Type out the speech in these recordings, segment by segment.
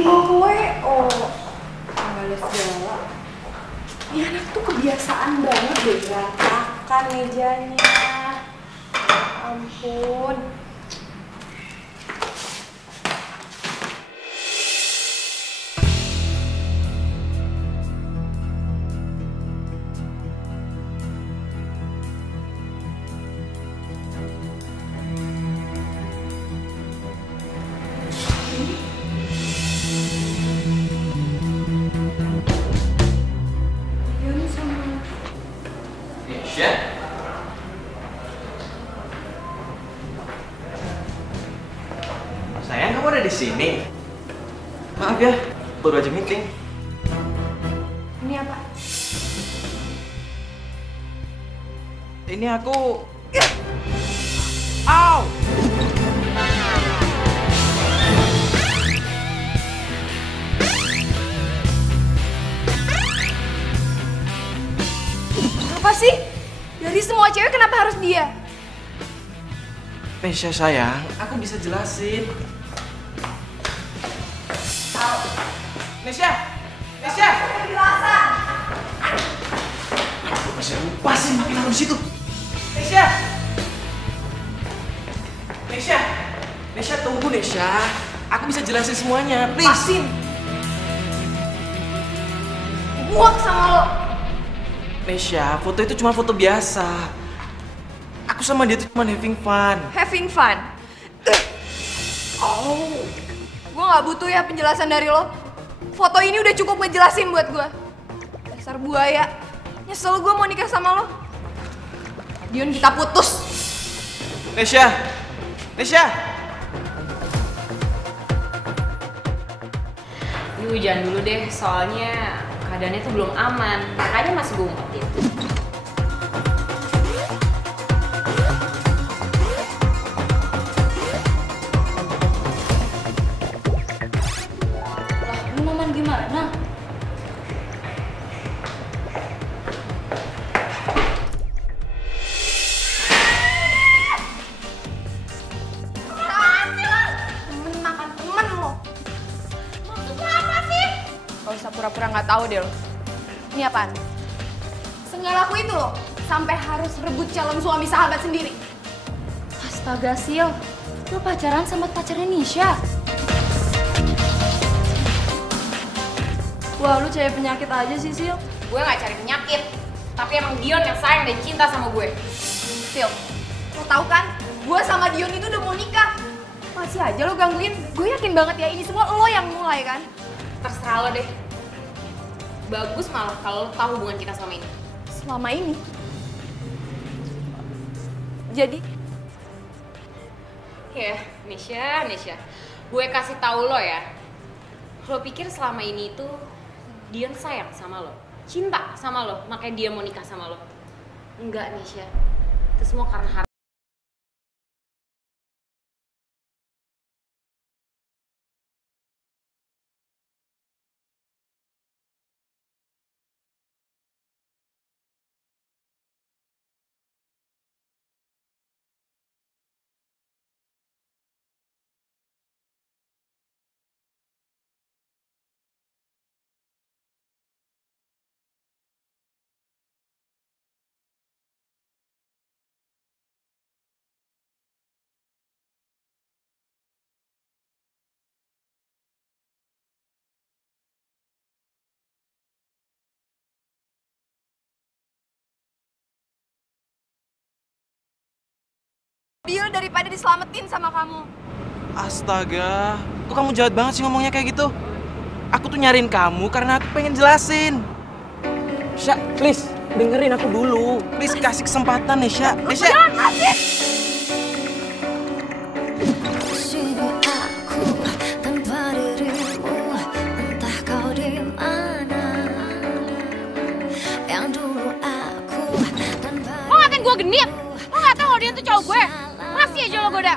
bikin lo kue. Oh, males segala. Ini anak tuh kebiasaan banget deh berantakan mejanya. Ampun. Sayang, kamu ada di sini. Maaf ya, baru aja meeting. Ini apa? Ini aku. Au! Apa sih? Dari semua cewek kenapa harus dia? Nesha sayang, aku bisa jelasin. Nesha! Nesha! Penjelasan! Aku masih lupa sih makin lama di situ. Nesha! Nesha! Nesha tunggu Nesha. Aku bisa jelasin semuanya, please. Pasin! Muak sama lo! Nesha, foto itu cuma foto biasa. Aku sama dia tuh cuma having fun. Having fun? Oh. Gue gak butuh ya penjelasan dari lo. Foto ini udah cukup ngejelasin buat gue. Dasar buaya. Nyesel gue mau nikah sama lo. Dion, kita putus. Nesha! Nesha! Ini hujan dulu deh, soalnya keadaannya tuh belum aman. Makanya masih gue umpetin. Lah, lu Maman gimana? Temen makan temen lo. Maksudnya apa sih? Gak usah pura-pura gak tahu deh lo. Ini apaan? Senggak laku itu lo, sampai harus rebut calon suami sahabat sendiri. Astaga, Sil. Lu pacaran sama pacarnya Nisha. Wah, lu cewek penyakit aja sih, Sil. Gue gak cari penyakit, tapi emang Dion yang sayang dan cinta sama gue. Sil, lo tau kan? Gue sama Dion itu udah mau nikah. Masih aja lo gangguin. Gue yakin banget ya ini semua lo yang mulai kan? Terserah lo deh. Bagus malah kalau lo tahu hubungan kita selama ini. Selama ini. Jadi, Ya, Nisha. Gue kasih tahu lo ya. Lo pikir selama ini itu Dion sayang sama lo, cinta sama lo, makanya dia mau nikah sama lo. Enggak, Nisha. Itu semua karena harta. mobil daripada diselamatin sama kamu. Astaga, kok kamu jahat banget sih ngomongnya kayak gitu? Aku tuh nyariin kamu karena aku pengen jelasin. Sya, please, dengerin aku dulu. Please, kasih kesempatan nih, Sya. Sya. Jangan kasih! Lo ngatain gue genit? Lo gak tau kalau dia tuh cowok gue? Masih aja lo goda.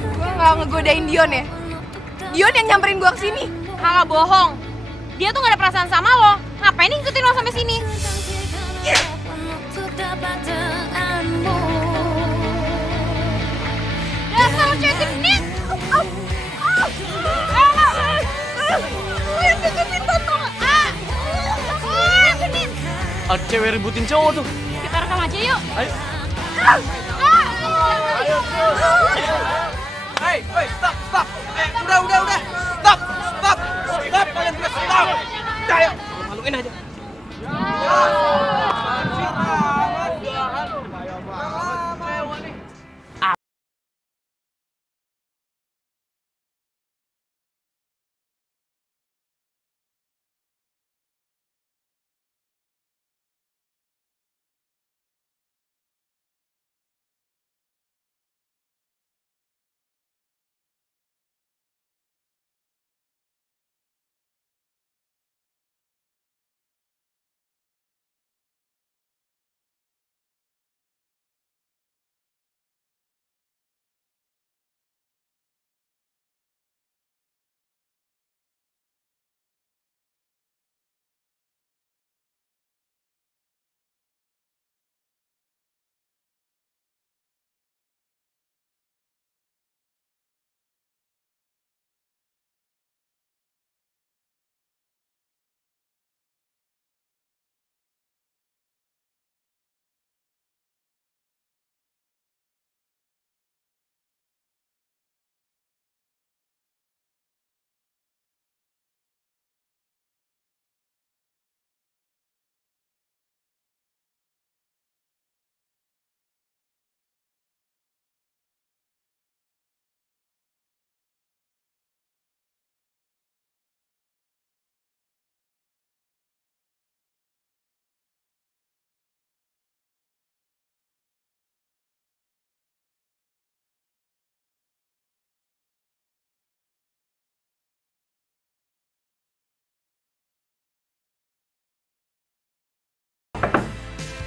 Gue gak ngegodain Dion ya. Dion yang nyamperin gue kesini. Kakak bohong. Dia tuh gak ada perasaan sama lo. Ngapain ngikutin lo sampai sini? Dasar lo cewek genit. cewek ributin cowok tuh. Kita rekam aja yuk. Ayo. Hey, stop. Udah. Stop. Kalian berdua stop. Ayo, maluin aja.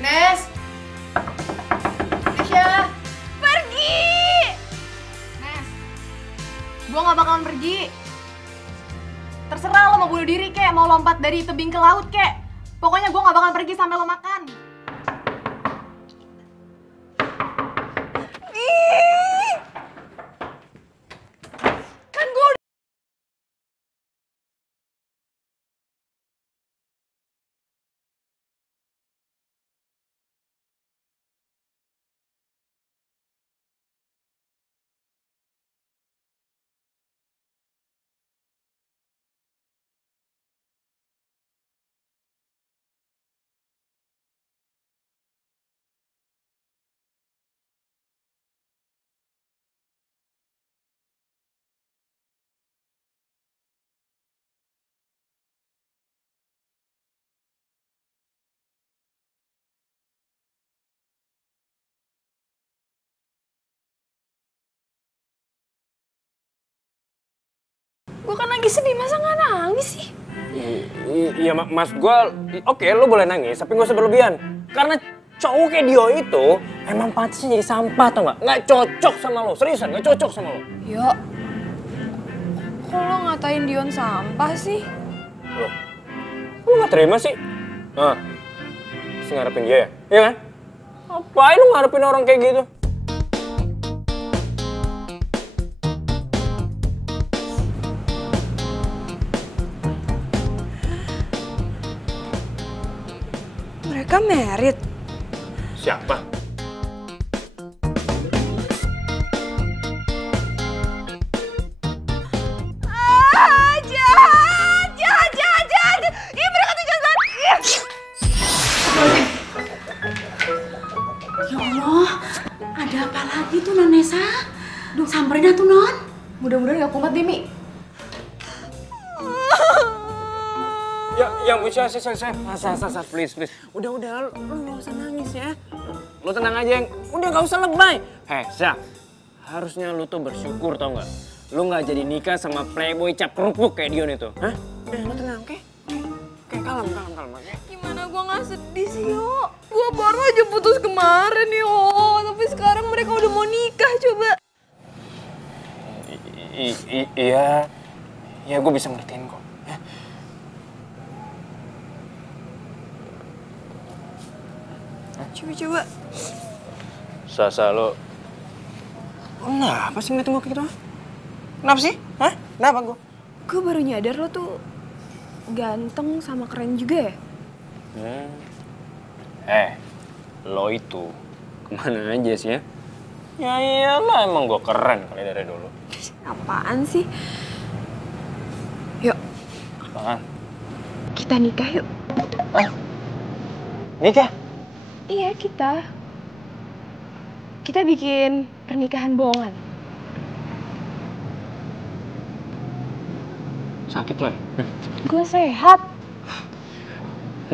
Nes! Nesya! Pergi! Nes, gue gak bakalan pergi. Terserah lo mau bunuh diri kek, mau lompat dari tebing ke laut kek. Pokoknya gue gak bakalan pergi sampai lo makan. Kan gue udah... Gue kan lagi sedih, masa nggak nangis sih? Iya, maksud gue, oke, lo boleh nangis, tapi gak usah berlebihan. Karena cowok kayak Dio itu emang pantasnya jadi sampah, tau gak? Nggak cocok sama lo, seriusan, nggak cocok sama lo. Yo, kok lo ngatain Dion sampah sih? Lo gak terima sih? Nah, masih ngarepin dia ya? Iya kan? Ngapain lo ngarepin orang kayak gitu? Mereka married. Siapa? Jahat. Ih, mereka tuh jahat banget. Ya Allah, ada apa lagi tuh Non Nesa? Duh, samperin dah tuh Non. Mudah-mudahan gak kumat deh, Mi. Ya, Bu, saya, please. Udah, lo gak usah nangis ya. Lo tenang aja, yang udah gak usah lebay. Syah, harusnya lo tuh bersyukur, tau gak? Lo gak jadi nikah sama playboy cap kerupuk kayak Dion itu. Hah? Udah, lo tenang, oke? Oke, kalem, oke? Gimana gue gak sedih sih, Yo? Gue baru aja putus kemarin, Yo. Tapi sekarang mereka udah mau nikah, coba. Iya, gue bisa ngertiin kok. Ya. Coba. Sasa, lo kenapa sih ngeliatin gue kayak gitu? Kenapa sih? Hah? Kenapa gue? Gue baru nyadar lo tuh ganteng sama keren juga ya? Lo itu kemana aja sih ya? Ya iyalah, emang gue keren kali dari dulu. Apaan sih? Yuk, Apaan? kita nikah yuk. Nikah? Iya, kita. Kita bikin pernikahan bohongan. Sakit lo ya? Gue sehat.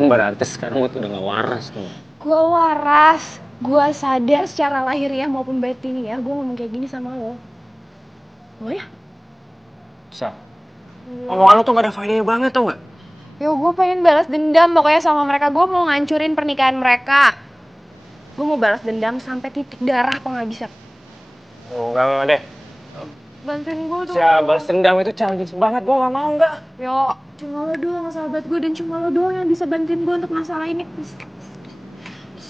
Berarti sekarang gue tuh udah gak waras tuh. Gue waras. Gue sadar secara lahiriah maupun batiniah. Gue ngomong kayak gini sama lo. Lo ya? Sa, omongan lo tuh gak ada faedahnya banget tau gak? Yo, gue pengen balas dendam pokoknya sama mereka. Gue mau ngancurin pernikahan mereka. Gue mau balas dendam sampai titik darah penghabisan. Oh, enggak deh. Bantuin gue dong. Sa, balas dendam itu childish banget, gue gak mau enggak. Yo, cuma lo doang sahabat gue dan cuma lo doang yang bisa bantuin gue untuk masalah ini.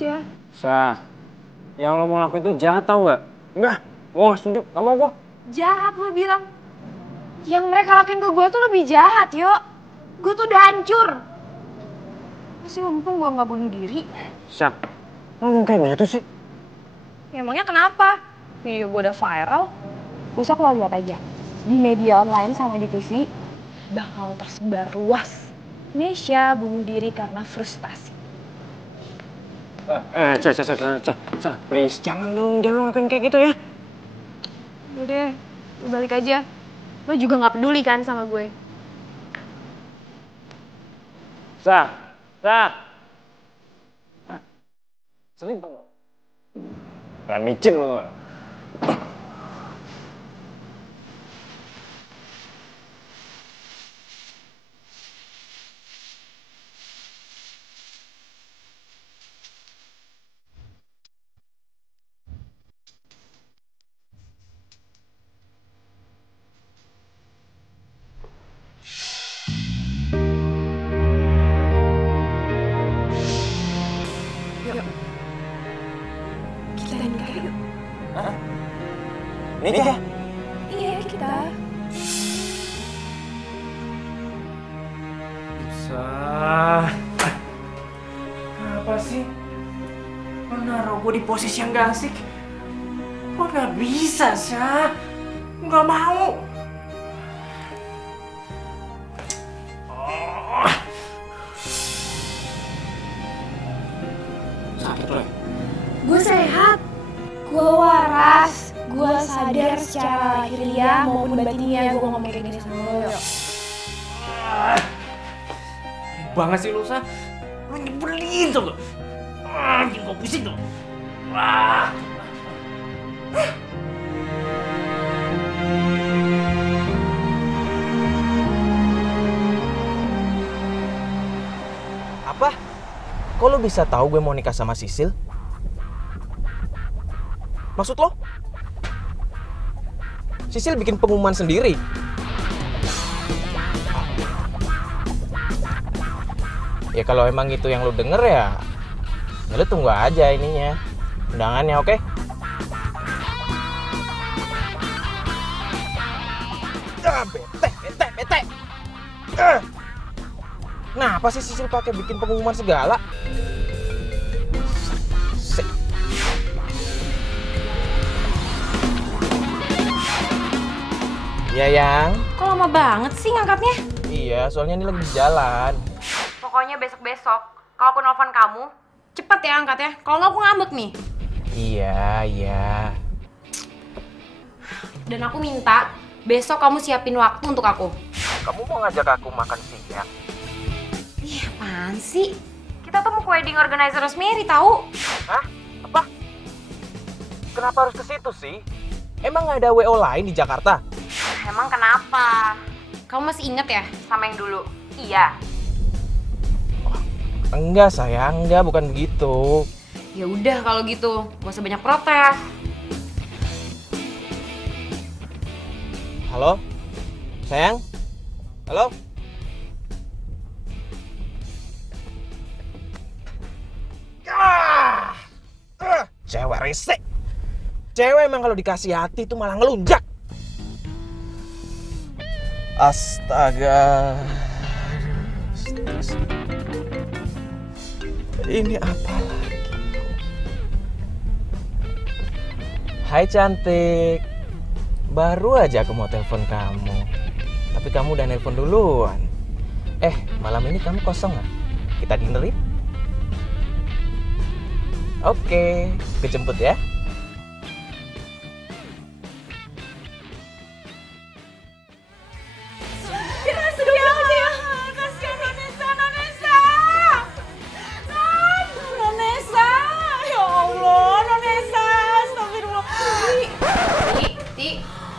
Ya. Sa, yang lo mau lakuin itu jahat tau gak? Enggak, gue gak setuju, gak mau gue. Jahat lo bilang. Yang mereka lakuin ke gue tuh lebih jahat, yo. Gue tuh udah hancur. Masih mumpung gue gak bunuh diri. Sa, lo ngomong kayak gitu sih? Ya, emangnya kenapa? Video gue udah viral. Besok lo lihat aja. Di media online sama di TV bakal tersebar luas. Nesya bunuh diri karena frustasi. Sa, please, jangan dong, jangan ngelakuin kayak gitu ya. Udah, lo balik aja. Lo juga gak peduli kan sama gue? Sa. Selingkuh lo. Gak micin lo. Kita nikah yuk. Nikah? Iya, kita. Sa, apa sih? Lo naruh gue di posisi yang gak asik. Lo gak bisa, Sa. Gak mau. Sakit lo ya? Gue sehat. Gue waras. Gue sadar secara lahiriah maupun batiniah. Gue ngomong kayak gini sama lo, yuk. Banget sih lo, Sa. Lo nyebelin tau gak? Bikin gue pusing tuh. Apa? Kok lo bisa tahu gue mau nikah sama Sisil? Maksud lo? Sisil bikin pengumuman sendiri. Ya kalau emang itu yang lo denger ya lo tunggu aja ininya, undangannya, oke? Bete. Nah, apa sih Sisil pakai bikin pengumuman segala? Iya, Yang. Kok lama banget sih ngangkatnya? Iya, soalnya ini lagi di jalan. Pokoknya besok-besok, kalau aku nelfon kamu, cepet ya angkatnya. Kalau nggak aku ngambek nih. Iya. Dan aku minta besok kamu siapin waktu untuk aku. Kamu mau ngajak aku makan siang? Ih, apaan sih? Kita tuh mau ke wedding organizer Rosemary tahu? Hah? Apa? Kenapa harus ke situ sih? Emang nggak ada WO lain di Jakarta? Emang kenapa? Kamu masih inget ya sama yang dulu? Iya. Enggak sayang, enggak, bukan begitu. Ya udah kalau gitu, gak usah banyak protes. Halo? Sayang? Halo? Cewek rese. Cewek emang kalau dikasih hati tuh malah ngelunjak. Astaga. Ini apa lagi? Hai cantik. Baru aja aku mau telepon kamu. Tapi kamu udah nelpon duluan. Malam ini kamu kosong nggak? Kita dinner yuk? Oke, aku jemput ya.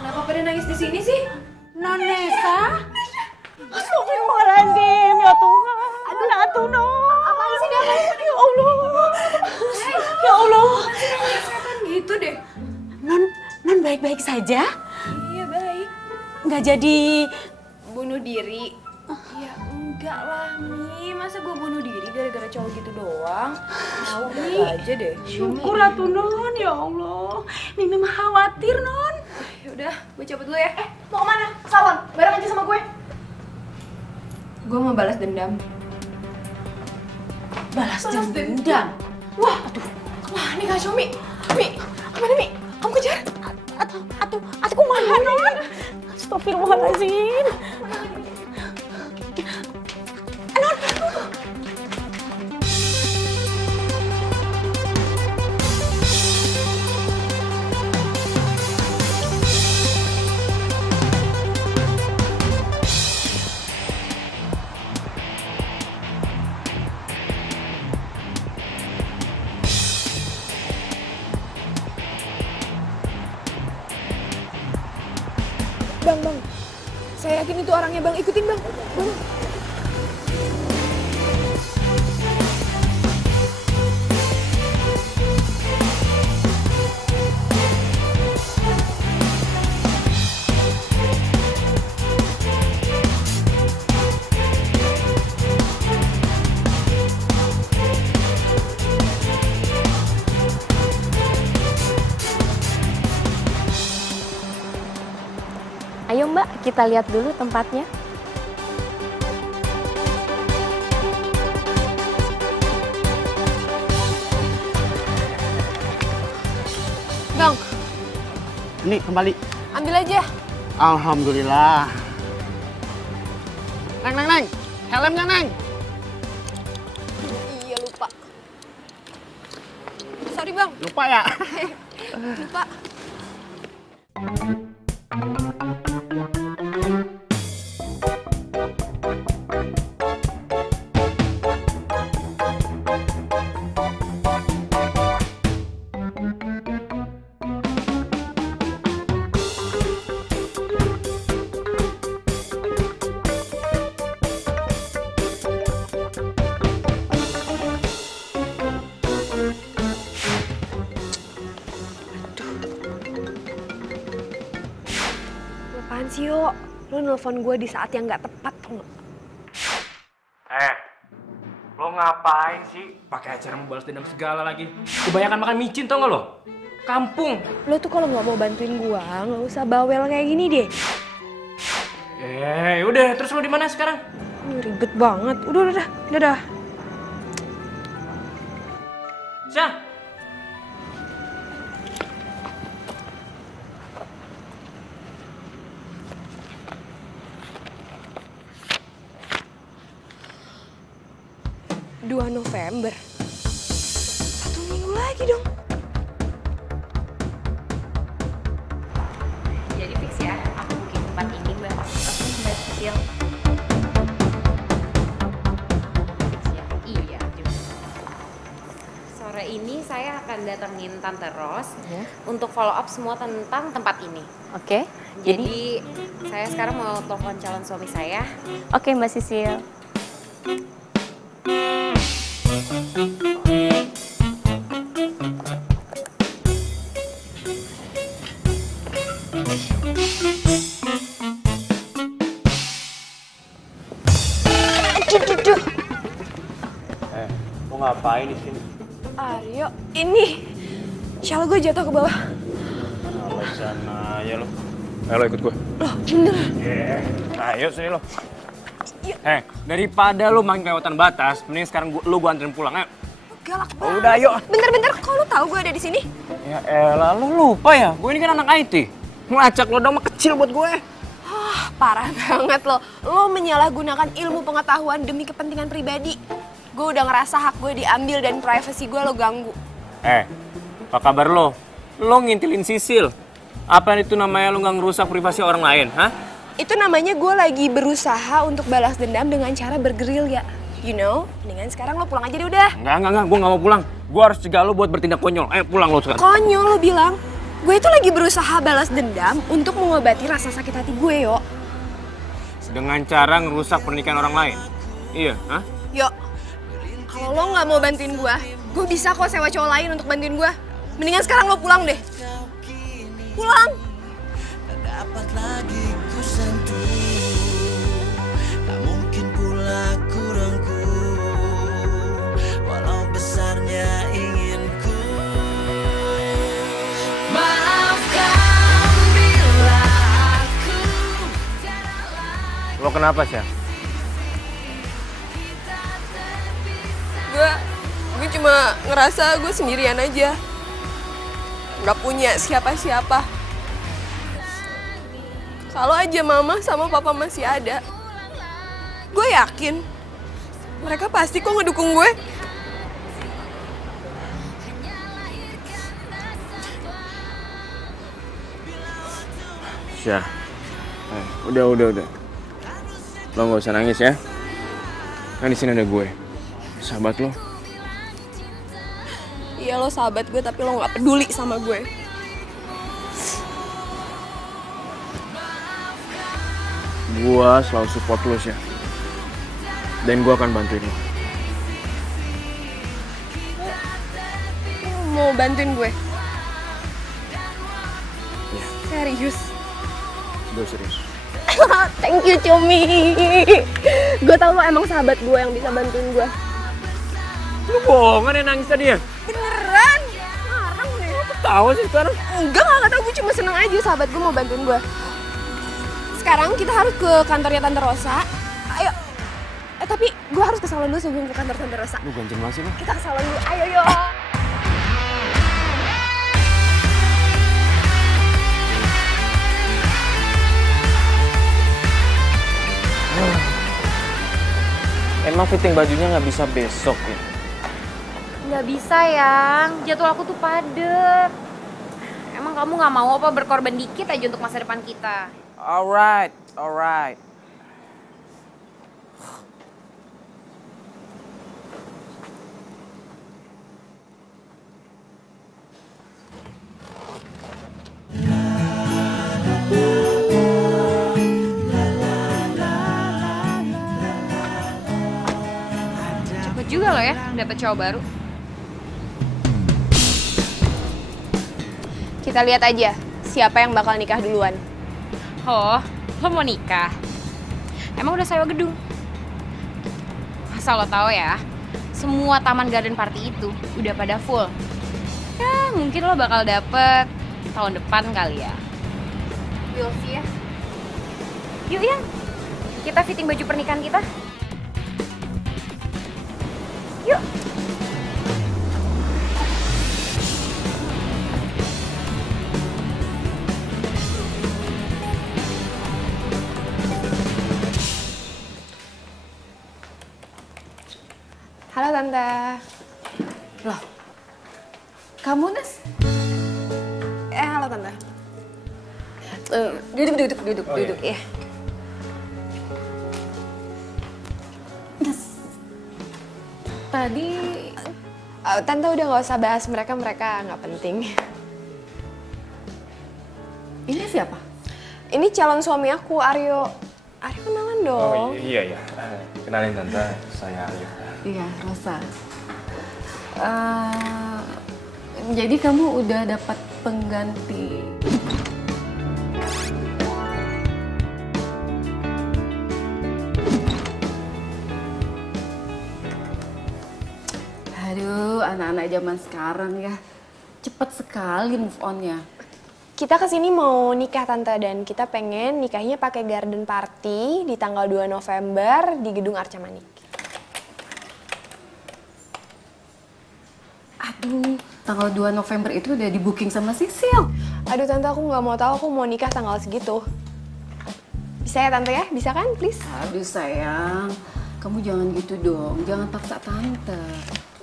Kenapa pada nangis di sini sih? Nonesa? Astagfirullahaladzim, ya Tuhan. Aduh, Natu, no. Apaan sih dia? Ya Allah. Ya Allah. Kelihatan gitu deh. Non baik-baik saja? Iya baik. Nggak jadi... Bunuh diri? Ya enggak lah Mi, masa gue bunuh diri gara-gara cowok gitu doang? Tahu aja deh. Syukur Ratu Non, ya Allah. Mimi mah khawatir, Non. Yaudah, gue cabut dulu ya. Mau kemana? Salon, bareng aja sama gue. Gue mau balas dendam. Balas dendam? Wah, aduh. Wah, ini kacau Mi. Mi, kemana Mi? Kamu kejar? Atuh kumaha, Non? Astagfirullahaladzim. Bang. Saya yakin itu orangnya Bang. Ikutin Bang. Ayo Mbak, kita lihat dulu tempatnya. Bang, Ini kembali. ambil aja. Alhamdulillah. Neng. Helmnya, Neng. Iya, lupa. Sorry Bang, Lupa ya? lupa. Apaan sih, Yo? Lo nelfon gue di saat yang gak tepat, tau gak? Lo ngapain sih? Pakai acara mau balas dendam segala lagi. Kebanyakan makan micin tau gak lo? Kampung. Lo tuh kalau nggak mau bantuin gue, nggak usah bawel kayak gini deh. Udah, terus lo di mana sekarang? Ribet banget. Udah. Syah. November. 1 minggu lagi dong. Jadi fix ya, aku booking tempat ini Mbak. Mbak Sisil. Fix ya? Iya juga. Sore ini saya akan datengin Tante Ros untuk follow up semua tentang tempat ini. Oke. Jadi saya sekarang mau telepon calon suami saya. Oke Mbak Sisil. Mau ngapain di sini? Aryo, ini shal gue jatuh ke bawah. Alasan aja lo. Ayo lo ikut gue. Loh, bener. Ayo sini lo. Daripada lo makin kelewatan batas, mending sekarang lo gue anterin pulang, ayo. galak banget. Udah, ayo. Bentar-bentar, kok lu tahu gue ada di sini? Ya elah, lu lupa ya? Gue ini kan anak IT. Ngelacak lo dong mah kecil buat gue. Parah banget lo. Lo menyalahgunakan ilmu pengetahuan demi kepentingan pribadi. Gue udah ngerasa hak gue diambil dan privasi gue lo ganggu. Apa kabar lo? Lo ngintilin Sisil. Apa itu namanya lo nggak ngerusak privasi orang lain, hah? Itu namanya gue lagi berusaha untuk balas dendam dengan cara bergerilya. You know, mendingan sekarang lo pulang aja deh udah. Enggak, gue nggak mau pulang. Gue harus cegah lo buat bertindak konyol. Pulang lo sekarang. Konyol lo bilang. Gue itu lagi berusaha balas dendam untuk mengobati rasa sakit hati gue, yo. Dengan cara ngerusak pernikahan orang lain? Iya, hah? Yo, kalau lo nggak mau bantuin gue bisa kok sewa cowok lain untuk bantuin gue. Mendingan sekarang lo pulang deh. Pulang. Tak dapat lagi ku sentuh, tak mungkin pula ku rengkuh, walau besarnya inginku. Maafkan bila aku tiada lagi. Lo kenapa sih? Gue cuma ngerasa gue sendirian aja. Gak punya siapa-siapa. Kalau aja mama sama papa masih ada, gue yakin mereka pasti kok ngedukung gue. Syah, udah. Lo nggak usah nangis ya. Kan di sini ada gue, sahabat lo. Iya lo sahabat gue tapi lo gak peduli sama gue. Gue selalu support lo, Syah. Dan gue akan bantuin lo. Lo mau bantuin gue? Iya. Serius? Gue serius. Thank you, Cumi. Gue tau lo emang sahabat gue yang bisa bantuin gue. Lu bohongan ya nangis tadi ya? Beneran? Ngarang nih. Tahu sih sekarang. Enggak tau. Gue cuma seneng aja sahabat gue mau bantuin gue. Sekarang kita harus ke kantornya Tante Rosa. Ayo. Tapi gue harus ke salon dulu sebelum ke kantor Tante Rosa. Lu ganjen banget sih lo. Kita ke salon dulu. Ayo, yuk. Emang fitting bajunya nggak bisa besok ya? Nggak bisa, Yang. Jadwal aku tuh padet. Emang kamu nggak mau apa berkorban dikit aja untuk masa depan kita? Alright. Cepet juga lo ya, dapet cowok baru. Kita lihat aja siapa yang bakal nikah duluan. Oh, lo mau nikah? Emang udah sewa gedung? Asal lo tahu ya, semua taman garden party itu udah pada full. Ya, mungkin lo bakal dapet tahun depan kali ya. We'll see ya. Yuk, Yang. Kita fitting baju pernikahan kita. Yuk. Halo Tante. Loh, kamu Nes? Halo Tante. Duduk. Ya. Nes, tadi Tante udah gak usah bahas mereka nggak penting. ini siapa? Ini calon suami aku, Aryo. Aryo kenalan dong. Oh iya. Kenalin Tante, saya Aryo. Iya, Rosa. Jadi kamu udah dapat pengganti. Aduh, anak-anak zaman sekarang ya. Cepet sekali move on-nya. Kita kesini mau nikah Tante dan kita pengen nikahnya pakai garden party di tanggal 2 November di Gedung Arca Manik. Aduh, tanggal 2 November itu udah di booking sama Sisil. Aduh tante, aku nggak mau tahu aku mau nikah tanggal segitu. Bisa ya tante ya? Bisa kan, please? Aduh sayang, kamu jangan gitu dong, jangan paksa tante.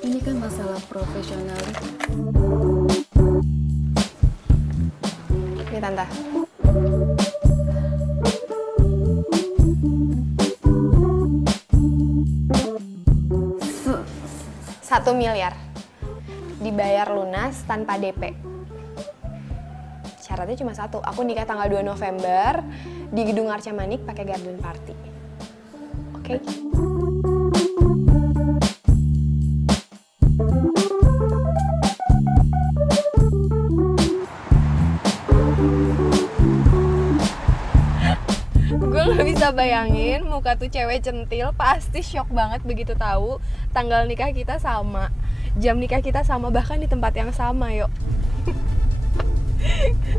Ini kan masalah profesionalitas. Nih tante. Satu miliar. Dibayar lunas tanpa DP. Syaratnya cuma satu, aku nikah tanggal 2 November di Gedung Arca Manik pakai garden party. Oke? Gue gak bisa bayangin muka tuh cewek centil pasti shock banget begitu tahu tanggal nikah kita sama, jam nikah kita sama, bahkan di tempat yang sama, yuk.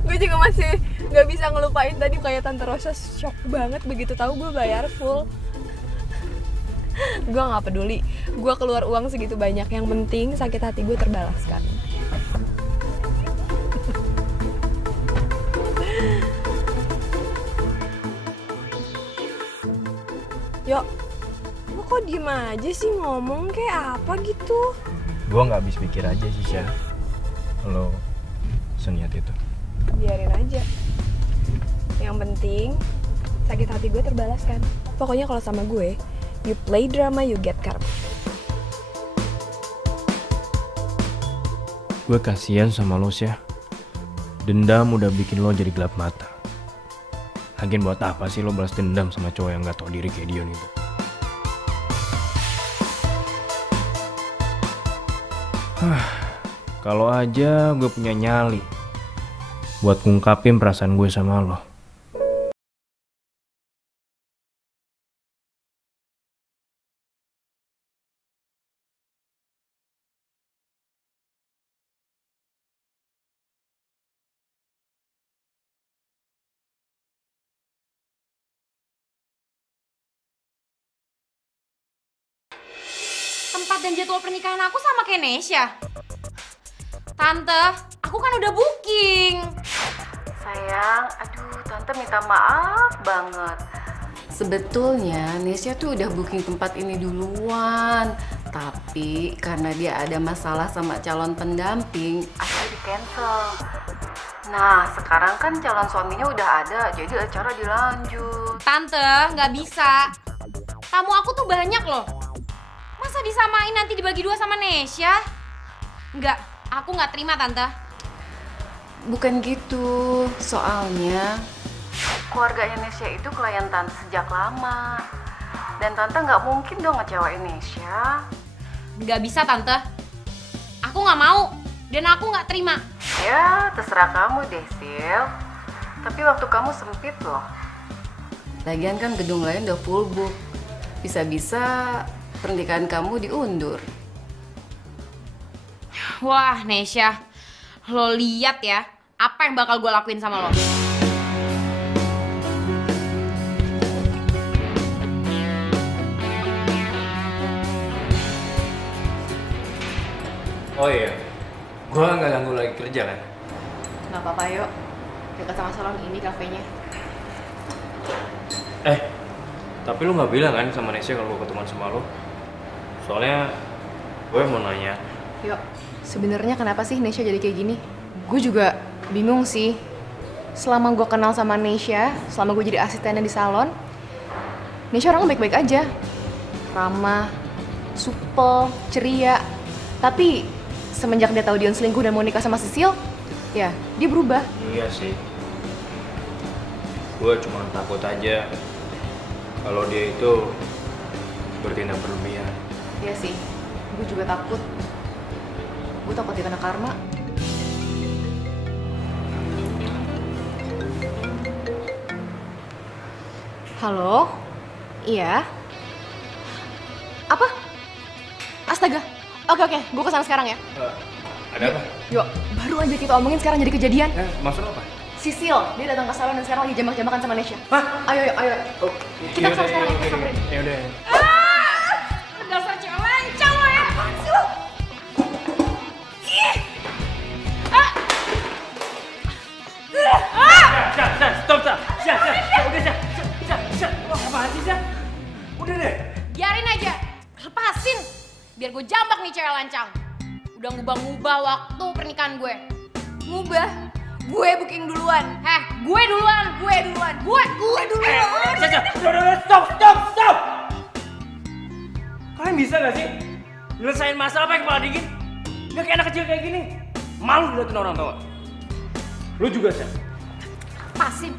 Gue juga masih gak bisa ngelupain tadi kayak Tante Rosa shock banget begitu tahu gue bayar full. Gue gak peduli, gue keluar uang segitu banyak, yang penting sakit hati gue terbalaskan. Yuk, lo kok diem aja sih, ngomong kayak apa gitu? Gue nggak habis pikir aja sih, Syah. Lo seniat itu. Biarin aja. Yang penting sakit hati gue terbalaskan. Pokoknya kalau sama gue, you play drama, you get karma. Gue kasihan sama lo, Syah. Dendam udah bikin lo jadi gelap mata. Lagian buat apa sih lo balas dendam sama cowok yang gak tau diri kayak Dion itu? Kalau aja gue punya nyali buat ngungkapin perasaan gue sama lo. Tempat dan jadwal pernikahan aku sama kayak Nesya. Tante, aku kan udah booking. Sayang, aduh tante minta maaf banget. Sebetulnya Nesya tuh udah booking tempat ini duluan. Tapi karena dia ada masalah sama calon pendamping, akhirnya di-cancel. Nah, sekarang kan calon suaminya udah ada, jadi acara dilanjut. Tante, nggak bisa. Tamu aku tuh banyak loh. Masa disamain nanti dibagi dua sama Nesya? Nggak, aku nggak terima Tante. Bukan gitu, soalnya keluarganya Nesya itu klien tante sejak lama. Dan tante nggak mungkin dong ngecewain Nesya. Nggak bisa Tante. Aku nggak mau dan aku nggak terima. Ya, terserah kamu deh, Sil. Tapi waktu kamu sempit loh. Lagian kan gedung lain udah full book. Bisa-bisa pernikahan kamu diundur. Wah, Nesya. Lo lihat ya, apa yang bakal gue lakuin sama lo. Oh iya, gue nggak ganggu lagi kerja kan? Nggak apa-apa, yuk. Dekat sama salon ini kafenya. Tapi lu nggak bilang kan sama Nesya kalau gue ketemuan sama lo? Soalnya gue mau nanya. Yuk, sebenarnya kenapa sih Nesya jadi kayak gini? Gue juga bingung sih. Selama gue kenal sama Nesya, selama gue jadi asistennya di salon, Nesya orangnya baik-baik aja. Ramah, supel, ceria. Tapi semenjak dia tahu Dion selingkuh dan mau nikah sama Sisil, ya dia berubah. Iya sih. Gue cuma takut aja kalau dia itu bertindak berlebihan. Iya sih, gue juga takut. Gue takut dia kena karma. Halo? Iya? Apa? Astaga. Oke, gue kesana sekarang ya. Ada apa? Yuk, baru aja kita omongin sekarang jadi kejadian. Maksud apa? Sisil, dia datang ke salon dan sekarang lagi jambak-jambakan sama Nesya. Hah? Ayo. Oh, Kita kesana sekarang ya, kita samperin. Yaudah. Dasar cewek lancang lo ya. Apaan sih lo? cewek lancang. Udah ngubah-ngubah waktu pernikahan gue. Ngubah? Gue booking duluan. Gue duluan. Gue duluan. Stop! Kalian bisa gak sih nyelesain masalah pakai kepala dingin? Gak kayak anak kecil kayak gini. Malu diliatin orang tau gak? Lu juga, Syah. Pasif.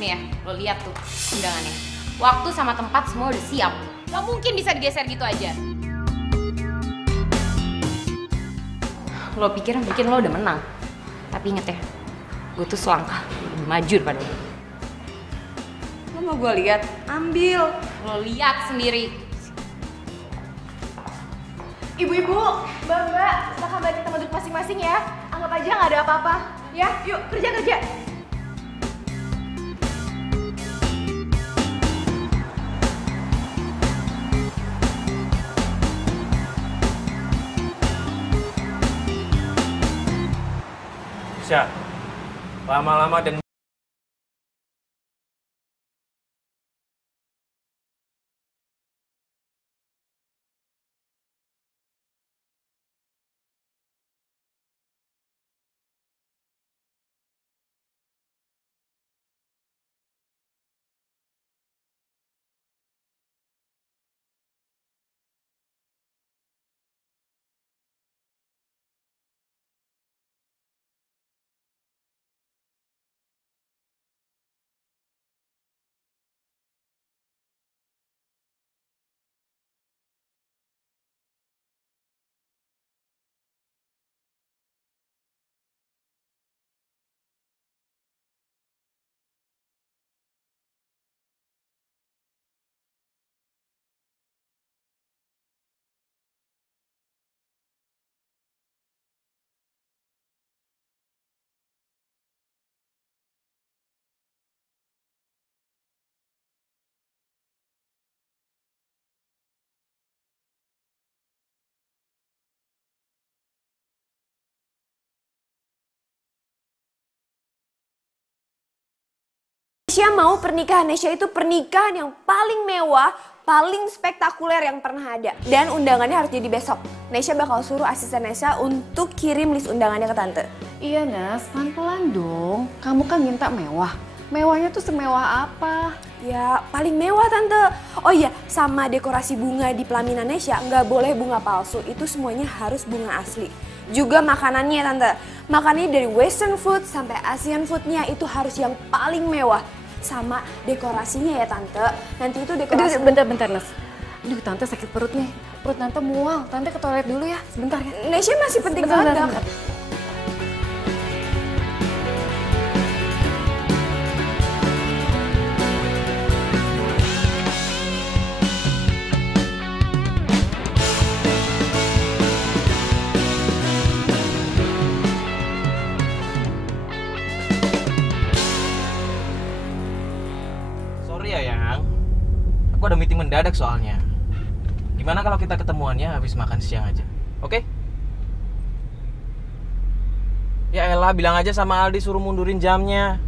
Nih ya, lo lihat tuh undangannya. Waktu sama tempat semua udah siap. Gak mungkin bisa digeser gitu aja. Lo pikir lo udah menang. Tapi inget ya, gue tuh selangkah lebih maju daripada lo. Lo mau gue lihat? Ambil. Lo lihat sendiri. Ibu-ibu, mbak-mbak, silahkan balik tempat duduk masing-masing ya. Anggap aja nggak ada apa-apa. Ya, yuk kerja. Syah, lama-lama dan Nesya mau pernikahan Nesya itu pernikahan yang paling mewah, paling spektakuler yang pernah ada. Dan undangannya harus jadi besok. Nesya bakal suruh asisten Nesya untuk kirim list undangannya ke tante. Iya Nas, pelan-pelan dong. Kamu kan minta mewah. Mewahnya tuh semewah apa? Ya paling mewah tante. Oh iya, sama dekorasi bunga di pelaminan Nesya nggak boleh bunga palsu. Itu semuanya harus bunga asli. Juga makanannya tante. Makanannya dari western food sampai Asian foodnya itu harus yang paling mewah. Sama dekorasinya ya tante. Nanti itu dekorasi... Bentar Nas. Aduh tante sakit perut nih. Perut tante mual. Tante ke toilet dulu ya. Sebentar ya. Nesya masih penting banget. Aku ada meeting mendadak soalnya. Gimana kalau kita ketemuannya habis makan siang aja? Oke? Ya elah, bilang aja sama Aldi suruh mundurin jamnya.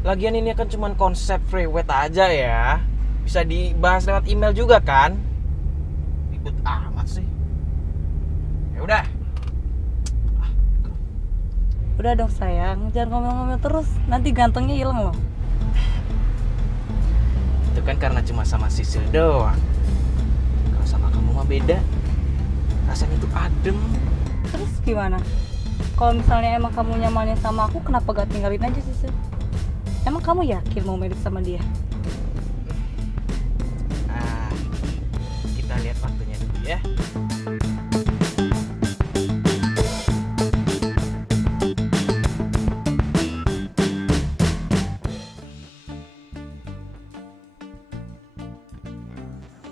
Lagian ini kan cuma konsep free weight aja ya. Bisa dibahas lewat email juga kan? Ribet amat sih. Ya udah. Udah dong sayang, jangan ngomel-ngomel terus. Nanti gantengnya hilang loh. Itu kan karena cuma sama Sisil doang. Kalau sama kamu mah beda. Rasanya tuh adem. Terus gimana? Kalau misalnya emang kamu nyamannya sama aku, kenapa gak tinggalin aja Sisil? Emang kamu yakin mau mirip sama dia? Kita lihat waktunya dulu ya.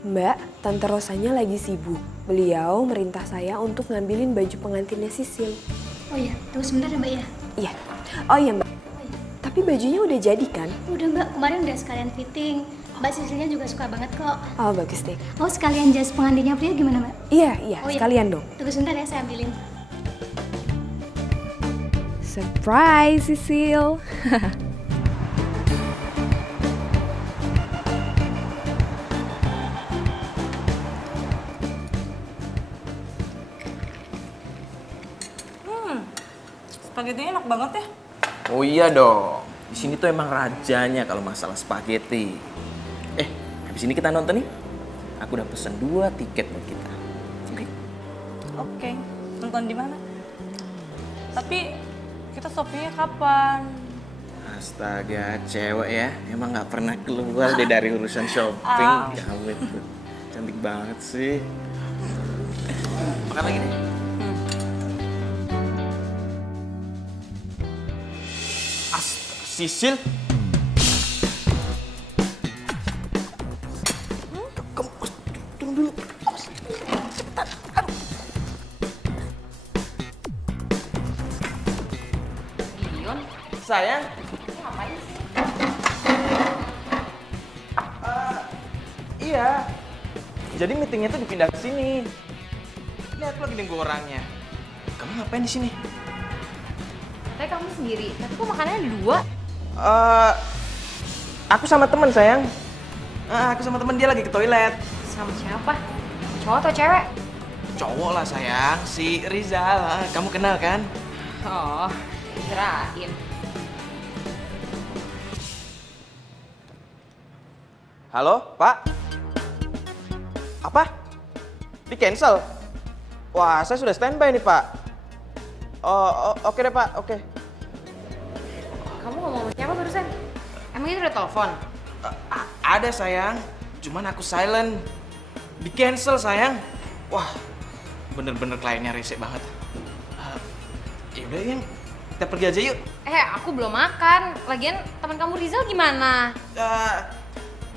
Mbak, Tante Rosanya lagi sibuk. Beliau merintah saya untuk ngambilin baju pengantinnya Sisil. Oh iya, tunggu sebentar ya Mbak ya? Iya. Oh iya Mbak. Tapi bajunya udah jadi kan? Udah Mbak, kemarin udah sekalian fitting. Mbak Sisilnya juga suka banget kok. Oh bagus deh. Oh sekalian jas pengantinnya pria gimana Mbak? Iya, Oh, iya. sekalian dong. Tunggu sebentar ya, saya ambilin. Surprise Sisil. Spaghetti enak banget ya. Oh iya dong. Di sini tuh emang rajanya kalau masalah spaghetti. Habis ini kita nonton nih. Aku udah pesen 2 tiket buat kita. Oke? Oke, nonton di mana? Tapi kita shoppingnya kapan? Astaga, cewek ya. Emang nggak pernah keluar deh dari urusan shopping. Ya ampun, cantik banget sih. Makan lagi deh. Astaga, Sisil. Kamu turun dulu. Cepetan. Dion, Sayang. ngapain sih? Iya. Jadi meetingnya tuh dipindah ke sini. Lihat lagi nunggu orangnya. Kamu ngapain di sini? Katanya kamu sendiri, tapi kok makanannya 2? Aku sama temen sayang. Aku sama temen dia lagi ke toilet. Sama siapa? Cowok atau cewek? Cowok lah sayang, si Rizal. Kamu kenal kan? Oh, kirain. Halo, Pak? Apa? Di cancel? Wah, saya sudah standby nih, Pak. Oh, oke deh, Pak. Oke. Kamu ngomong sama siapa barusan? Emang itu udah telepon? Ada sayang, cuman aku silent. Di cancel sayang. Wah, bener-bener kliennya rese banget. Yaudah yang kita pergi aja yuk. Aku belum makan. Lagian teman kamu Rizal gimana?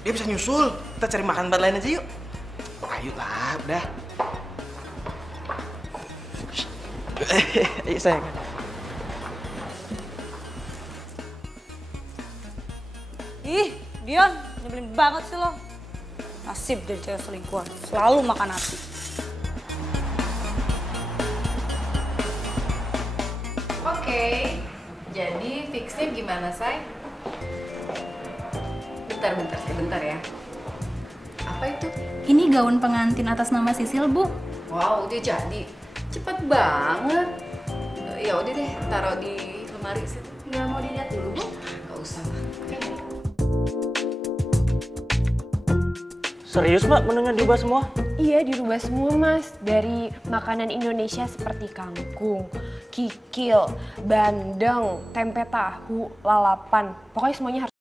Dia bisa nyusul. Kita cari makan tempat lain aja yuk. Ayo lah, udah. Ayo sayang. Ih, Dion, nyebelin banget sih lo. Nasib jadi cewek selingkuhan, selalu makan hati. Oke, jadi fixnya gimana, Say? Sebentar ya. Apa itu? Ini gaun pengantin atas nama Sisil, Bu. Wow, udah jadi. Cepet banget. Ya udah deh, taruh di lemari situ. Nggak mau dilihat dulu, Bu? Gak usah lah. Serius Mbak, menunya diubah semua? Iya, dirubah semua Mas. Dari makanan Indonesia seperti kangkung, kikil, bandeng, tempe tahu, lalapan. Pokoknya semuanya harus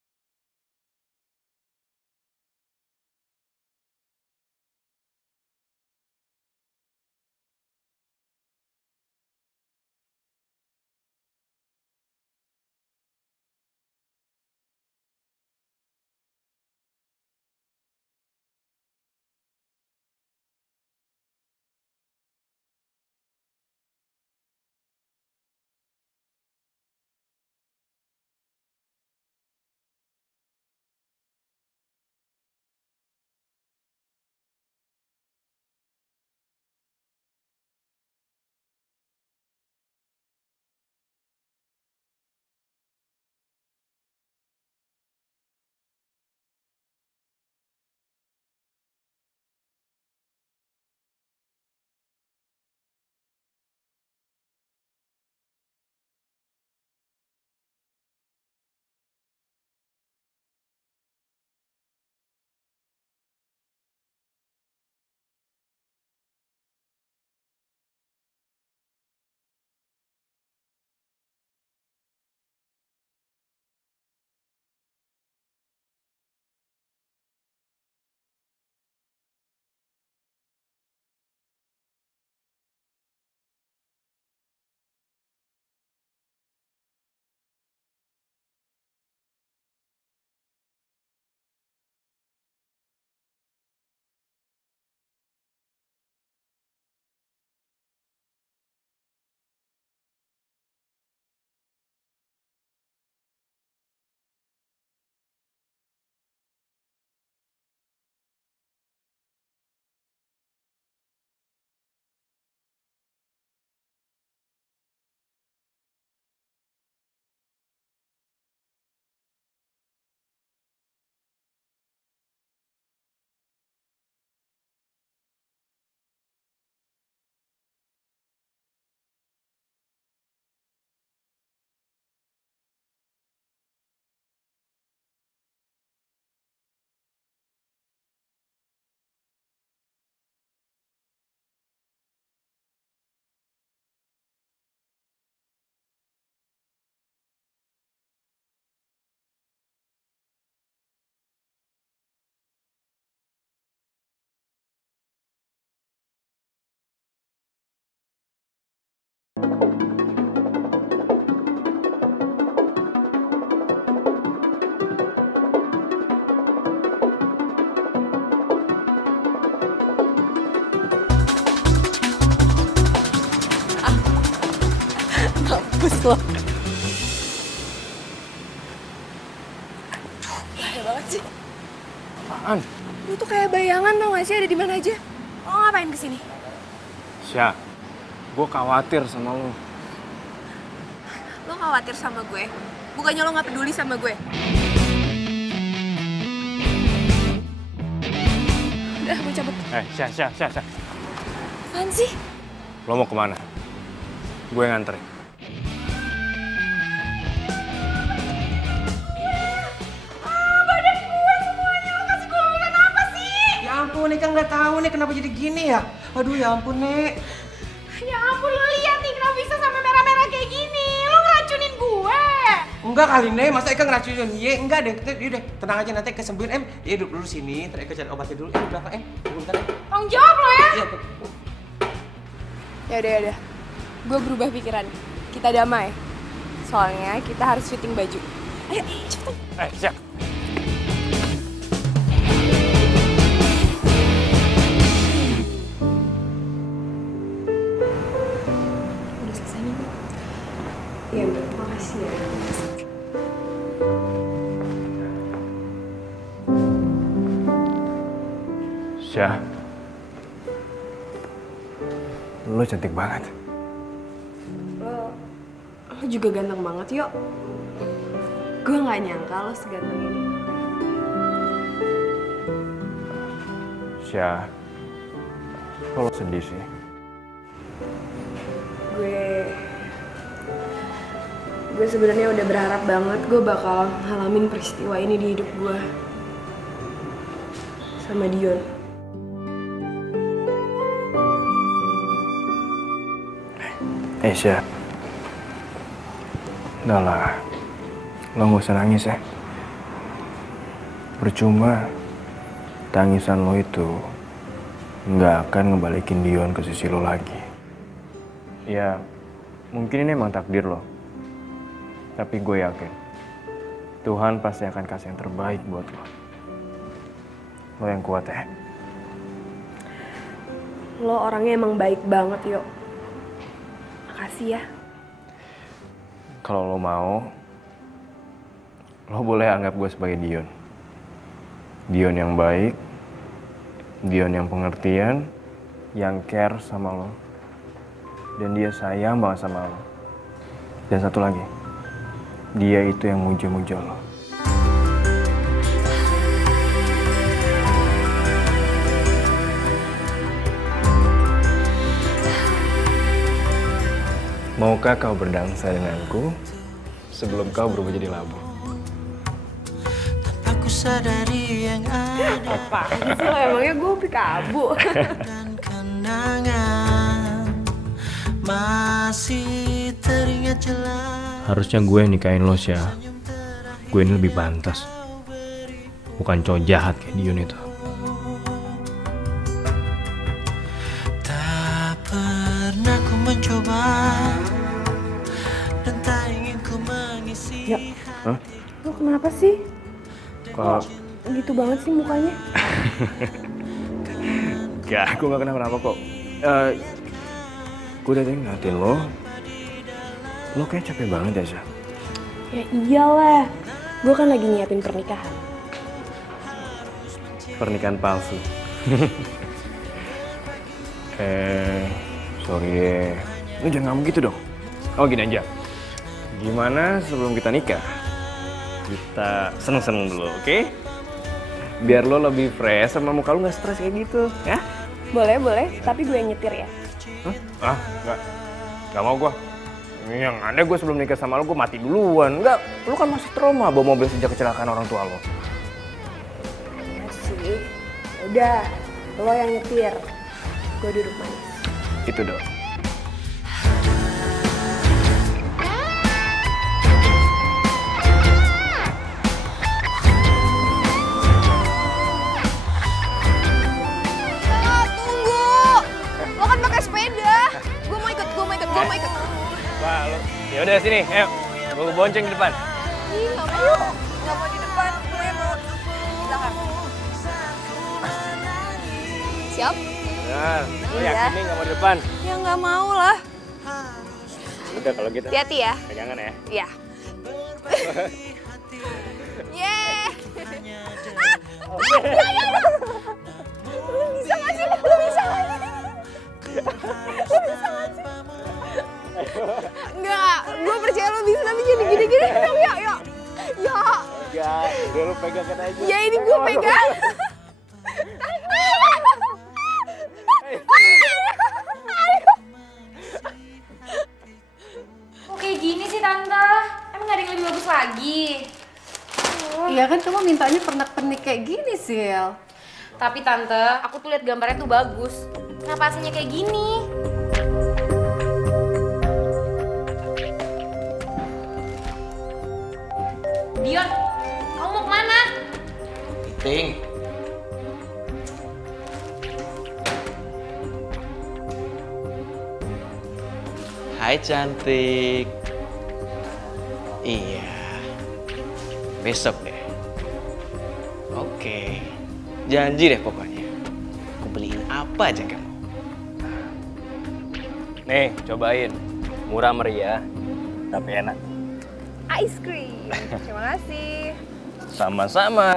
lo. Bahaya banget sih. Apaan? Lu tuh kayak bayangan tau gak sih ada di mana aja? Lo ngapain kesini? Syah, gue khawatir sama lo. Lo khawatir sama gue? Bukannya lo gak peduli sama gue? Udah, gue cabut. Syah. Apaan sih? Lo mau kemana? Gue nganterin. Badan gue semuanya, lo kasih gue makan apa sih? Ya ampun, Nek, nggak tahu nih kenapa jadi gini ya. Aduh ya ampun, Nek. Ya ampun, lo lihat nih kenapa bisa sampai merah-merah kayak gini. Lo ngeracunin gue. Enggak kali, Nek. Masa Eka ngeracunin? Ye, enggak deh. Yaudah, tenang aja nanti Eka sembuhin. Ya duduk dulu sini, ntar Eka cari obatnya dulu. Di belakang, tunggu bentar, Tanggung jawab lo ya. Iya, Yaudah. Gue berubah pikiran. Kita damai. Soalnya kita harus fitting baju. Ayo, cepetan. Syah. Udah selesai nih. Iya, makasih ya. Syah. Lo cantik banget. Lo juga ganteng banget, yuk. Gue gak nyangka lo seganteng ini. Syah, kok lo sedih sih? Gue sebenarnya udah berharap banget gue bakal ngalamin peristiwa ini di hidup gue. Sama Dion. Syah. Udah lah, lo gak usah nangis ya. Percuma, tangisan lo itu nggak akan ngebalikin Dion ke sisi lo lagi. Ya, mungkin ini emang takdir lo. Tapi gue yakin, Tuhan pasti akan kasih yang terbaik buat lo. Lo yang kuat ya. Lo orangnya emang baik banget, yuk. Makasih ya. Kalau lo mau, lo boleh anggap gue sebagai Dion. Dion yang baik, Dion yang pengertian, yang care sama lo. Dan dia sayang banget sama lo. Dan satu lagi, dia itu yang muja-muja lo. Maukah kau berdansa denganku sebelum kau berubah jadi labu? Aku sadari yang ada. Apaan sih lo, emangnya gue pikabu? Dan kenangan masih teringat jelas. Harusnya gue yang nikahin lo, Syah. Gue ini lebih pantas. Bukan cowok jahat kayak Dion itu. Tak pernah ku mencoba dan tak ingin ku mengisi. Ya. Hah? Lo kenapa sih? Kok gitu banget sih mukanya? Gak, aku gak kenapa-napa kok. Gue udah ngeliatin lo. Lo kayak capek banget ya, Syah. Ya iyalah. Gue kan lagi nyiapin pernikahan. Pernikahan palsu. Sorry deh. Lo jangan ngomong gitu dong. Oh gini aja. Gimana sebelum kita nikah? Kita seneng-seneng dulu, oke? Biar lo lebih fresh sama muka lo gak stres kayak gitu, ya? Boleh. Tapi gue yang nyetir ya. Hah? Gak mau gue. Yang ada gue sebelum nikah sama lo, gue mati duluan. Enggak, lo kan masih trauma bawa mobil sejak kecelakaan orang tua lo. Masih. Udah, lo yang nyetir. Gue duduk manis. Itu dong. Wah, lo. Ya udah sini, ayo. Gue bonceng di depan. Ih, nggak mau. Nggak mau di depan. Gue mau di belakang. Siap? Nah, lo Iya. yakin nih nggak mau di depan? Ya nggak mau lah. Udah kalau gitu. Hati-hati ya. Pegangan ya. Iya. Yeay. Lu bisa nggak sih? Lu bisa nggak sih? Enggak, gue percaya lo bisa, tapi jadi gini-gini. Yuk. Ya. Enggak, udah lu pegangkan aja. Ya ini gue pegang. Kok kayak gini sih Tante? Emang gak ada yang lebih bagus lagi? Iya kan kamu mintanya pernak-pernik kayak gini, Sil. Tapi Tante, aku tuh lihat gambarnya tuh bagus. Kenapa aslinya kayak gini? Dion, kamu mau kemana? Ting. Hai cantik. Iya. Besok deh. Oke. Janji deh pokoknya. Aku beliin apa aja kamu. Nih, cobain. Murah meriah, tapi enak. Ice cream. Terima kasih. Sama-sama.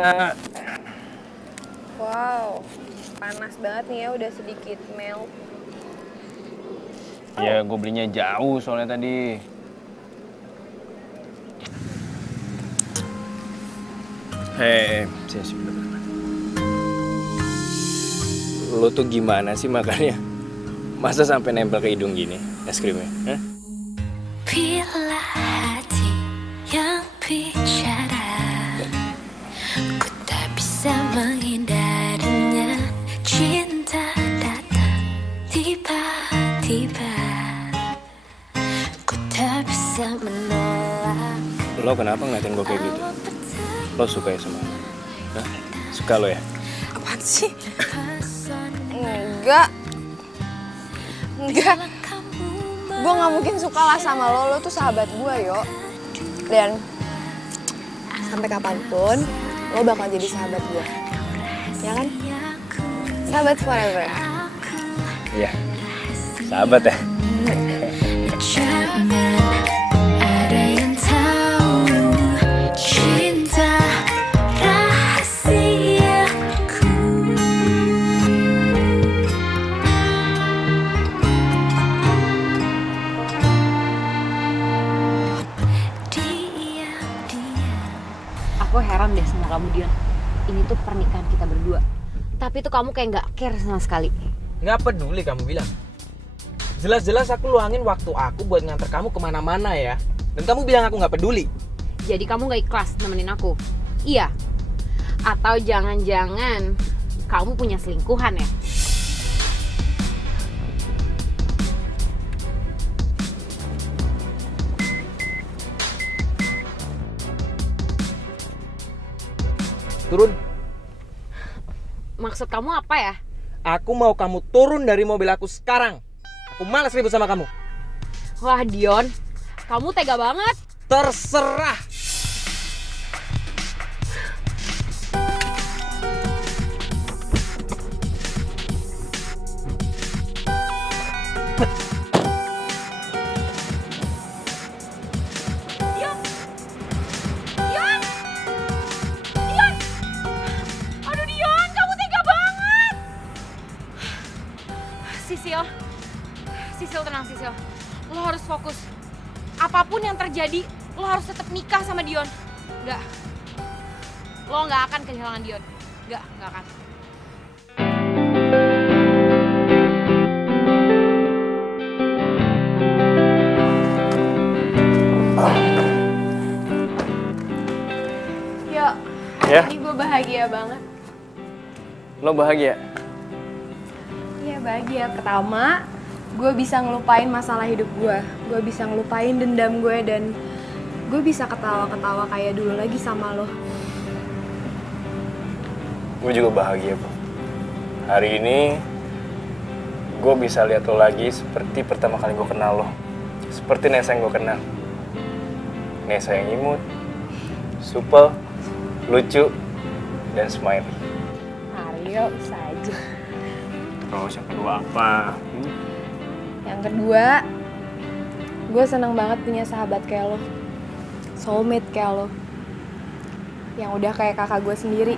Wow, panas banget nih ya, udah sedikit melt. Ya, gue belinya jauh soalnya tadi. Hei, sebentar. Lo tuh gimana sih makannya? Masa sampai nempel ke hidung gini es krimnya? Hah? Bila hati yang bicara, ku tak bisa menghindarinya. Cinta datang tiba-tiba, ku tak bisa menolak. Lo kenapa ngeliatin gue kayak gitu? Lo suka ya sama? Hah? Suka lo ya? Apaan sih? Enggak. Gue gak mungkin suka lah sama lo tuh sahabat gue, Yo. Dan sampai kapanpun, lo bakal jadi sahabat gue. Ya kan? Sahabat forever. Iya, sahabat ya. Jangan ada yang tahu cinta rahasiaku. Aku heran deh sama kamu, Dion. Ini tuh pernikahan kita berdua. Tapi tuh kamu kayak nggak care sama sekali. Nggak peduli kamu bilang. Jelas-jelas aku luangin waktu aku buat nganter kamu kemana-mana ya. Dan kamu bilang aku nggak peduli. Jadi kamu nggak ikhlas nemenin aku? Iya? Atau jangan-jangan kamu punya selingkuhan ya? Turun. Maksud kamu apa ya? Aku mau kamu turun dari mobil aku sekarang. Aku malas ribut sama kamu. Wah Dion, kamu tega banget. Terserah. Sisil, tenang Sisil. Lo harus fokus. Apapun yang terjadi, lo harus tetap nikah sama Dion. Enggak. Lo nggak akan kehilangan Dion. Nggak akan. Yo, Ya? ini gue bahagia banget. Lo bahagia? Iya bahagia. Pertama, gue bisa ngelupain masalah hidup gue. Gue bisa ngelupain dendam gue dan gue bisa ketawa-ketawa kayak dulu lagi sama lo. Gue juga bahagia, Bu. Hari ini gue bisa lihat lo lagi seperti pertama kali gue kenal lo. Seperti Nesa yang gue kenal. Nesa yang imut, supel, lucu, dan smiley. Ayo, bisa aja. Terus yang kedua apa? Yang kedua, Gue seneng banget punya sahabat kayak lo. Soulmate kayak lo. Yang udah kayak kakak gue sendiri.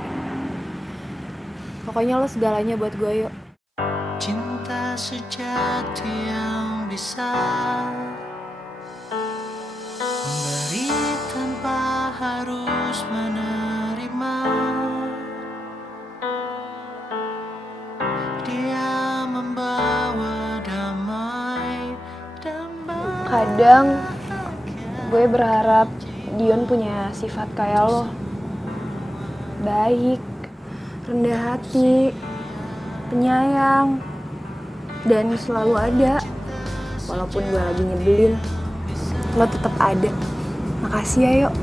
Pokoknya lo segalanya buat gue, yuk. Cinta sejati yang bisa memberi tanpa harus menerima. Dia membawa damai. Kadang gue berharap Dion punya sifat kayak lo. Baik, rendah hati, penyayang, dan selalu ada. Walaupun gue lagi nyebelin, lo tetap ada. Makasih ya, Yuk.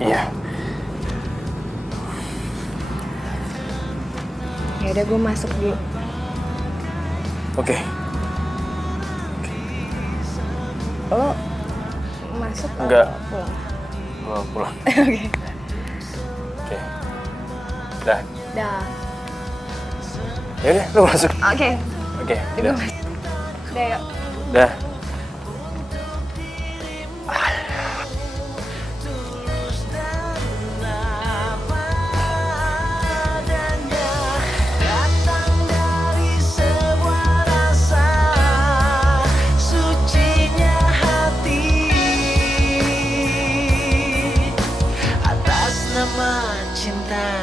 Iya. Ya udah, gue masuk dulu. Oke. Lo masuk atau Enggak. pulang? Gua pulang. Oke. Oke. Dah. Dah. Ya udah, lu masuk. Oke. Oke. Gue Dah. masuk. Udah, yuk. Dah.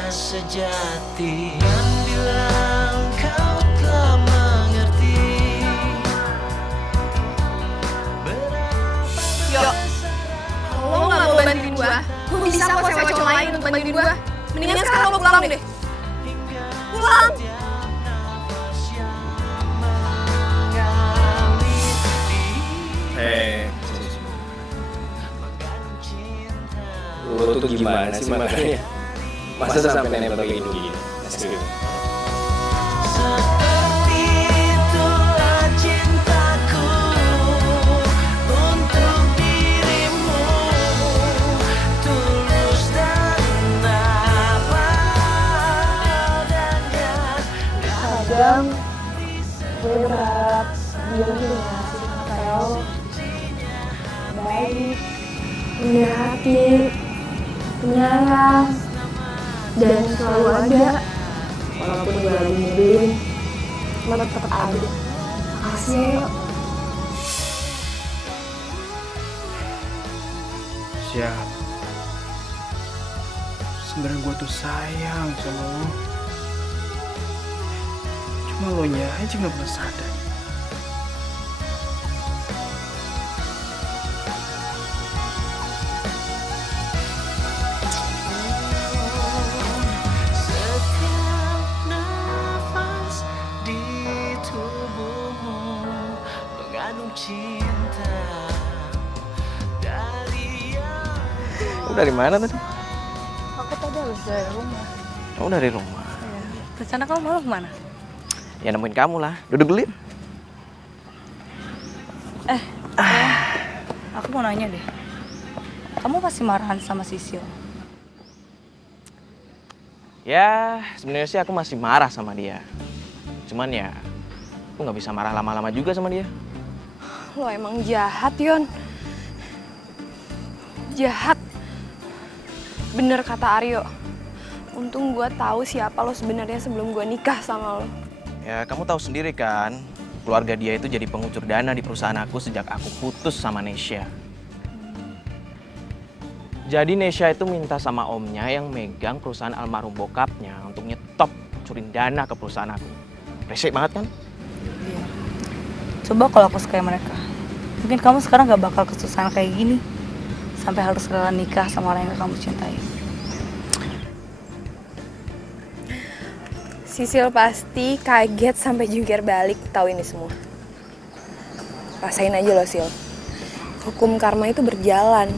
Sejati yang bilang kau telah mengerti. Yuk, kalau lo gak mau bantuin gue bisa kok sewa cowok lain untuk bantuin gue. Mendingan sekarang lo pulang deh. Pulang! Lo tuh gimana sih makanya? Masa sampai nempel kayak gini? Seperti itulah cintaku untuk dirimu, tulus dan apa adanya. Kadang gue berharap dia punya sifat kayak lo. Baik, rendah hati, penyayang, dan selalu ada. Walaupun gue lagi nyebelin, lo tetap ada. Makasih ya, Yuk. Siap. Sebenarnya gue tuh sayang sama lo. Cuma lo nya aja gak pernah sadar. Dari mana tadi? Aku tadi habis dari rumah. Oh, dari rumah. Iya. Rencana kamu malam kemana? Ya nemuin kamu lah. Duduk dulu. Aku mau nanya deh. Kamu masih marahan sama Sisil? Ya, sebenarnya sih aku masih marah sama dia. Cuman ya, aku nggak bisa marah lama-lama juga sama dia. Lo emang jahat, Yon. Jahat. Bener kata Aryo. Untung gue tahu siapa lo sebenarnya sebelum gue nikah sama lo. Ya, kamu tahu sendiri kan, keluarga dia itu jadi pengucur dana di perusahaan aku sejak aku putus sama Nesya. Jadi Nesya itu minta sama omnya yang megang perusahaan almarhum bokapnya untuk nyetop curin dana ke perusahaan aku. Resik banget kan? Iya. Coba kalau aku suka mereka, mungkin kamu sekarang gak bakal kesusahan kayak gini. Sampai harus rela nikah sama orang yang kamu cintai. Sisil pasti kaget sampai jungkir balik tahu ini semua. Rasain aja lo, Sil. Hukum karma itu berjalan.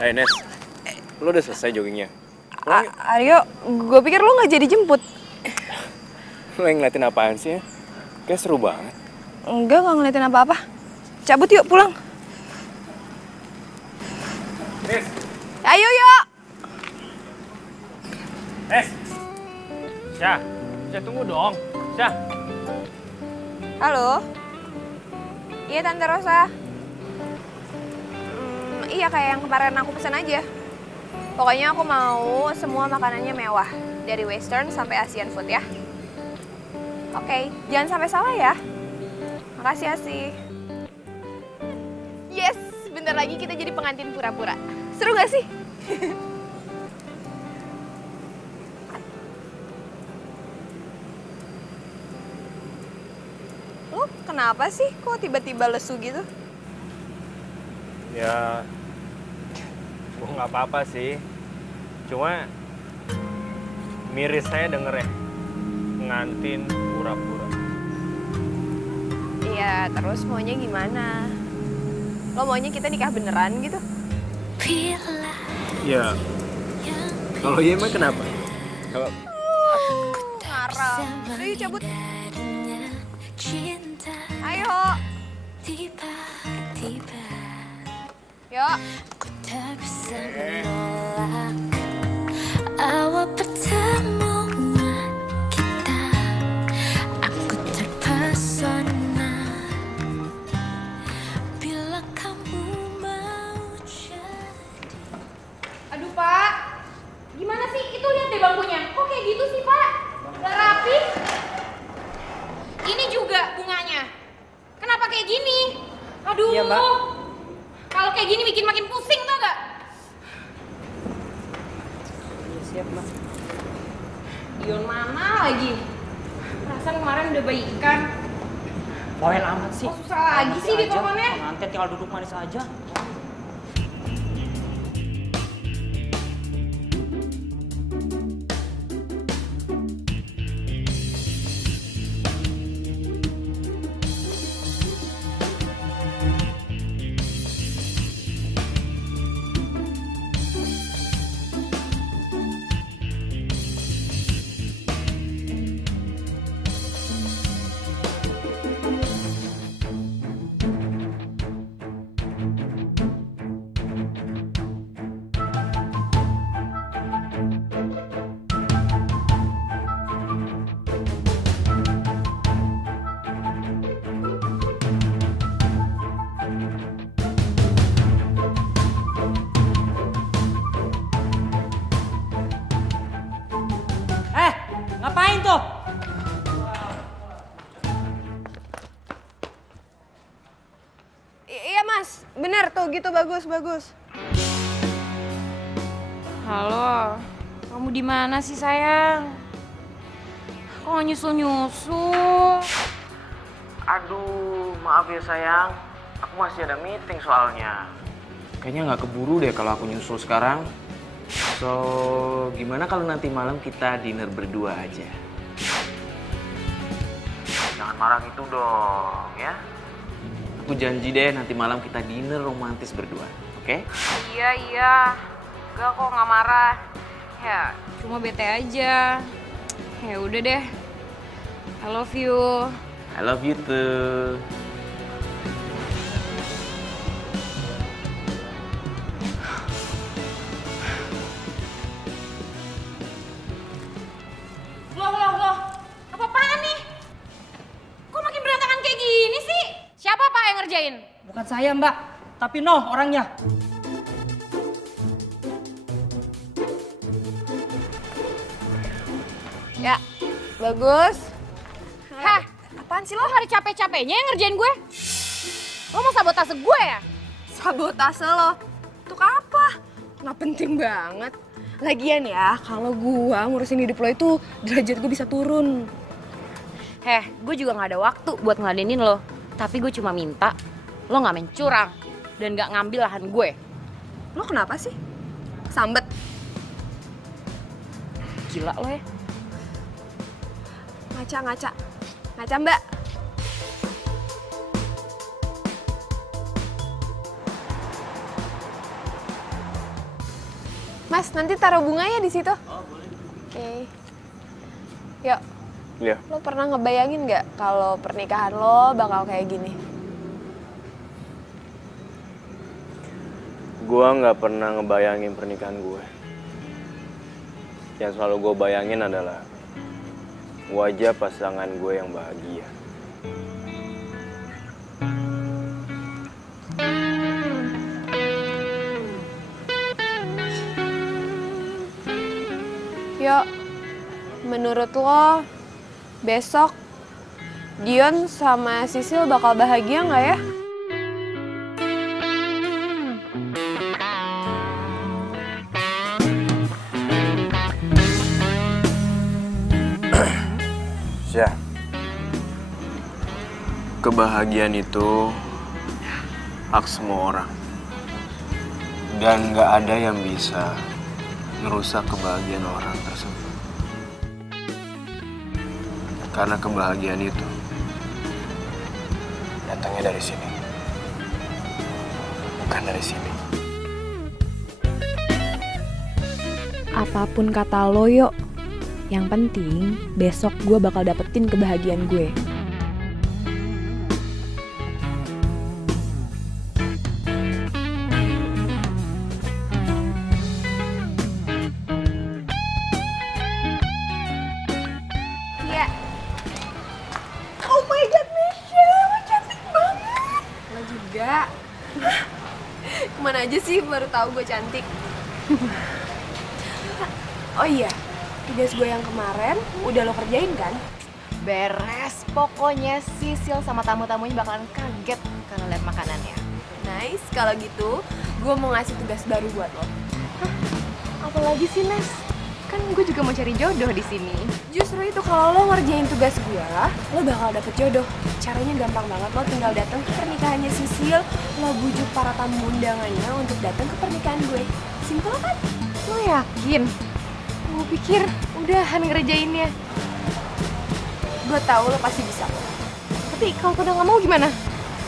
Hai Nes, lo udah selesai joggingnya? Aryo, gue pikir lo nggak jadi jemput. Lo yang ngeliatin apaan sih ya? Kayak seru banget. Enggak ngeliatin apa-apa. cabut yuk pulang. Nis. Ayo yuk. Syah, tunggu dong. Syah. Halo. Iya Tante Rosa. Iya kayak yang kemarin aku pesan aja. Pokoknya aku mau semua makanannya mewah. Dari Western sampai Asian food ya. Oke, jangan sampai salah ya. Makasih Asi. Yes, bentar lagi kita jadi pengantin pura-pura. Seru gak sih? Lo kenapa sih? Kok tiba-tiba lesu gitu? Ya, gue nggak apa-apa sih. Cuma miris saya denger ya, pengantin pura-pura. Iya, terus maunya gimana? Lo maunya kita nikah beneran gitu? Ya, kalau iya emang kenapa? Kalau Ngarang. Udah yuk cabut. Ayo. Yuk. Awal pertemuan kita, aku terpesona bila kamu mau jadi. Aduh Pak, gimana sih? Itu lihat deh bangkunya. Kok kayak gitu sih Pak? Gak rapi. Ini juga bunganya. Kenapa kayak gini? Aduh. Iya, Mbak. Kalau kayak gini bikin makin pusing tau gak? siap Mbak. Dion mana lagi? Perasaan kemarin udah baikan. Poel amat sih. Kok susah lagi sih di teleponnya? Pengantin tinggal duduk manis aja. Ngapain tuh? Iya mas, bener tuh gitu bagus. Halo, kamu di mana sih sayang? Kok nggak nyusul? Aduh, maaf ya sayang. Aku masih ada meeting soalnya. Kayaknya nggak keburu deh kalau aku nyusul sekarang. So, gimana kalau nanti malam kita dinner berdua aja? Jangan marah gitu dong, ya. Aku janji deh nanti malam kita dinner romantis berdua, oke? Iya. Enggak kok, nggak marah. Ya, cuma bete aja. Ya udah deh. I love you. I love you too. Loh. Apa-apaan nih? Kok makin berantakan kayak gini sih? Siapa Pak yang ngerjain? Bukan saya Mbak, tapi Noh orangnya. Ya, bagus. Hah? Apaan sih lo hari capek-capeknya yang ngerjain gue? Lo mau sabotase gue ya? Sabotase lo? Untuk apa? Nggak penting banget. Lagian ya, kalau gua ngurusin hidup lo itu derajat gue bisa turun. Gue juga gak ada waktu buat ngeladenin lo. Tapi gue cuma minta lo gak main curang dan gak ngambil lahan gue. Lo kenapa sih? Sambet? Gila lo ya. Ngaca mbak. Mas, nanti taruh bunganya di situ. Oh, boleh. Oke. Yuk. Iya. Lo pernah ngebayangin nggak kalau pernikahan lo bakal kayak gini? Gue nggak pernah ngebayangin pernikahan gue. Yang selalu gue bayangin adalah wajah pasangan gue yang bahagia. Yuk, menurut lo besok Dion sama Sisil bakal bahagia nggak ya? Syah, kebahagiaan itu hak semua orang. Dan nggak ada yang bisa ngerusak kebahagiaan orang tersebut. Karena kebahagiaan itu datangnya dari sini, bukan dari sini. Apapun kata lo, yuk. Yang penting, besok gue bakal dapetin kebahagiaan gue. Iya. Oh my god, Misha, lo cantik banget. Lo juga. Kemana aja sih baru tahu gue cantik. Oh iya, tugas gue yang kemarin udah lo kerjain kan? Beres, pokoknya Sisil sama tamu-tamunya bakalan kaget kalau lihat makanannya. Nice, kalau gitu gue mau ngasih tugas baru buat lo. Apalagi sih, Nes? Kan gue juga mau cari jodoh di sini. Justru itu, kalau lo ngerjain tugas gue, lo bakal dapet jodoh. Caranya gampang banget, lo tinggal datang ke pernikahannya Sisil, lo bujuk para tamu undangannya untuk datang ke pernikahan gue. Simpel kan? Lo yakin? Gue pikir udahan ngerjainnya. Gue tahu lo pasti bisa. Tapi kalau udah nggak mau gimana?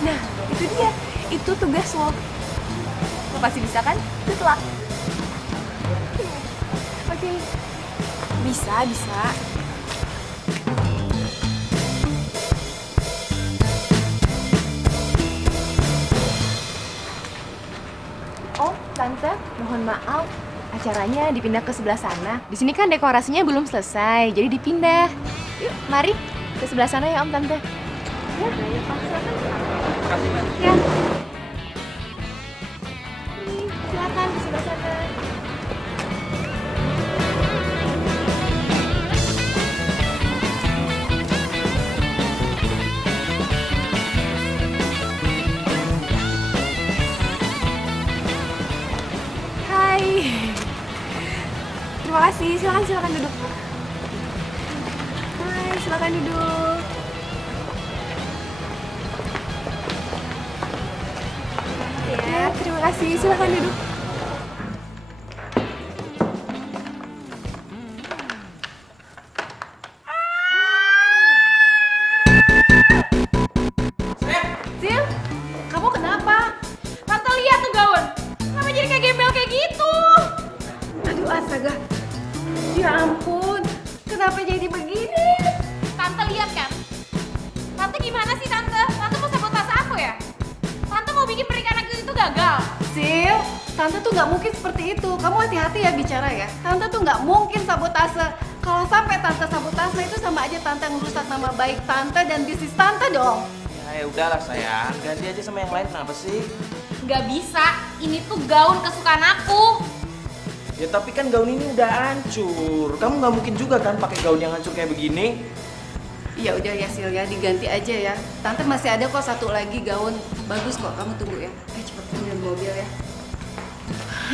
Nah, itu dia. Itu tugas lo. Lo pasti bisa kan? Good luck. Oke. Bisa, bisa. Oh, Tante, mohon maaf. Acaranya dipindah ke sebelah sana. Di sini kan dekorasinya belum selesai, jadi dipindah. Yuk, mari ke sebelah sana ya Om Tante. Ya, ayo Pak, silakan. Ya. Silakan ke sebelah sana. Hai. Terima kasih. Silakan duduk. Hai, silakan duduk. Ya, terima kasih. Silakan duduk. Sil, kamu kenapa? Tante lihat tuh gaun. Kenapa jadi kayak gembel kayak gitu? Aduh astaga. Ya ampun. Kenapa jadi begini? Tante lihat kan? Tante gimana sih Tante? Tante mau sabotase aku ya? Tante mau bikin pernikahan aku itu gagal. Sil, Tante tuh nggak mungkin seperti itu. Kamu hati-hati ya bicara ya. Tante tuh nggak mungkin sabotase. Kalau sampai Tante sabotase itu sama aja Tante ngerusak nama baik Tante dan bisnis Tante dong. Ya udahlah sayang, ganti aja sama yang lain, kenapa sih? Nggak bisa, ini tuh gaun kesukaan aku. Ya tapi kan gaun ini udah hancur. Kamu nggak mungkin juga kan pakai gaun yang hancur kayak begini. Ya udah ya Sil ya, diganti aja ya. Tante masih ada kok satu lagi gaun bagus kok. Kamu tunggu ya. Cepet ambil mobil ya.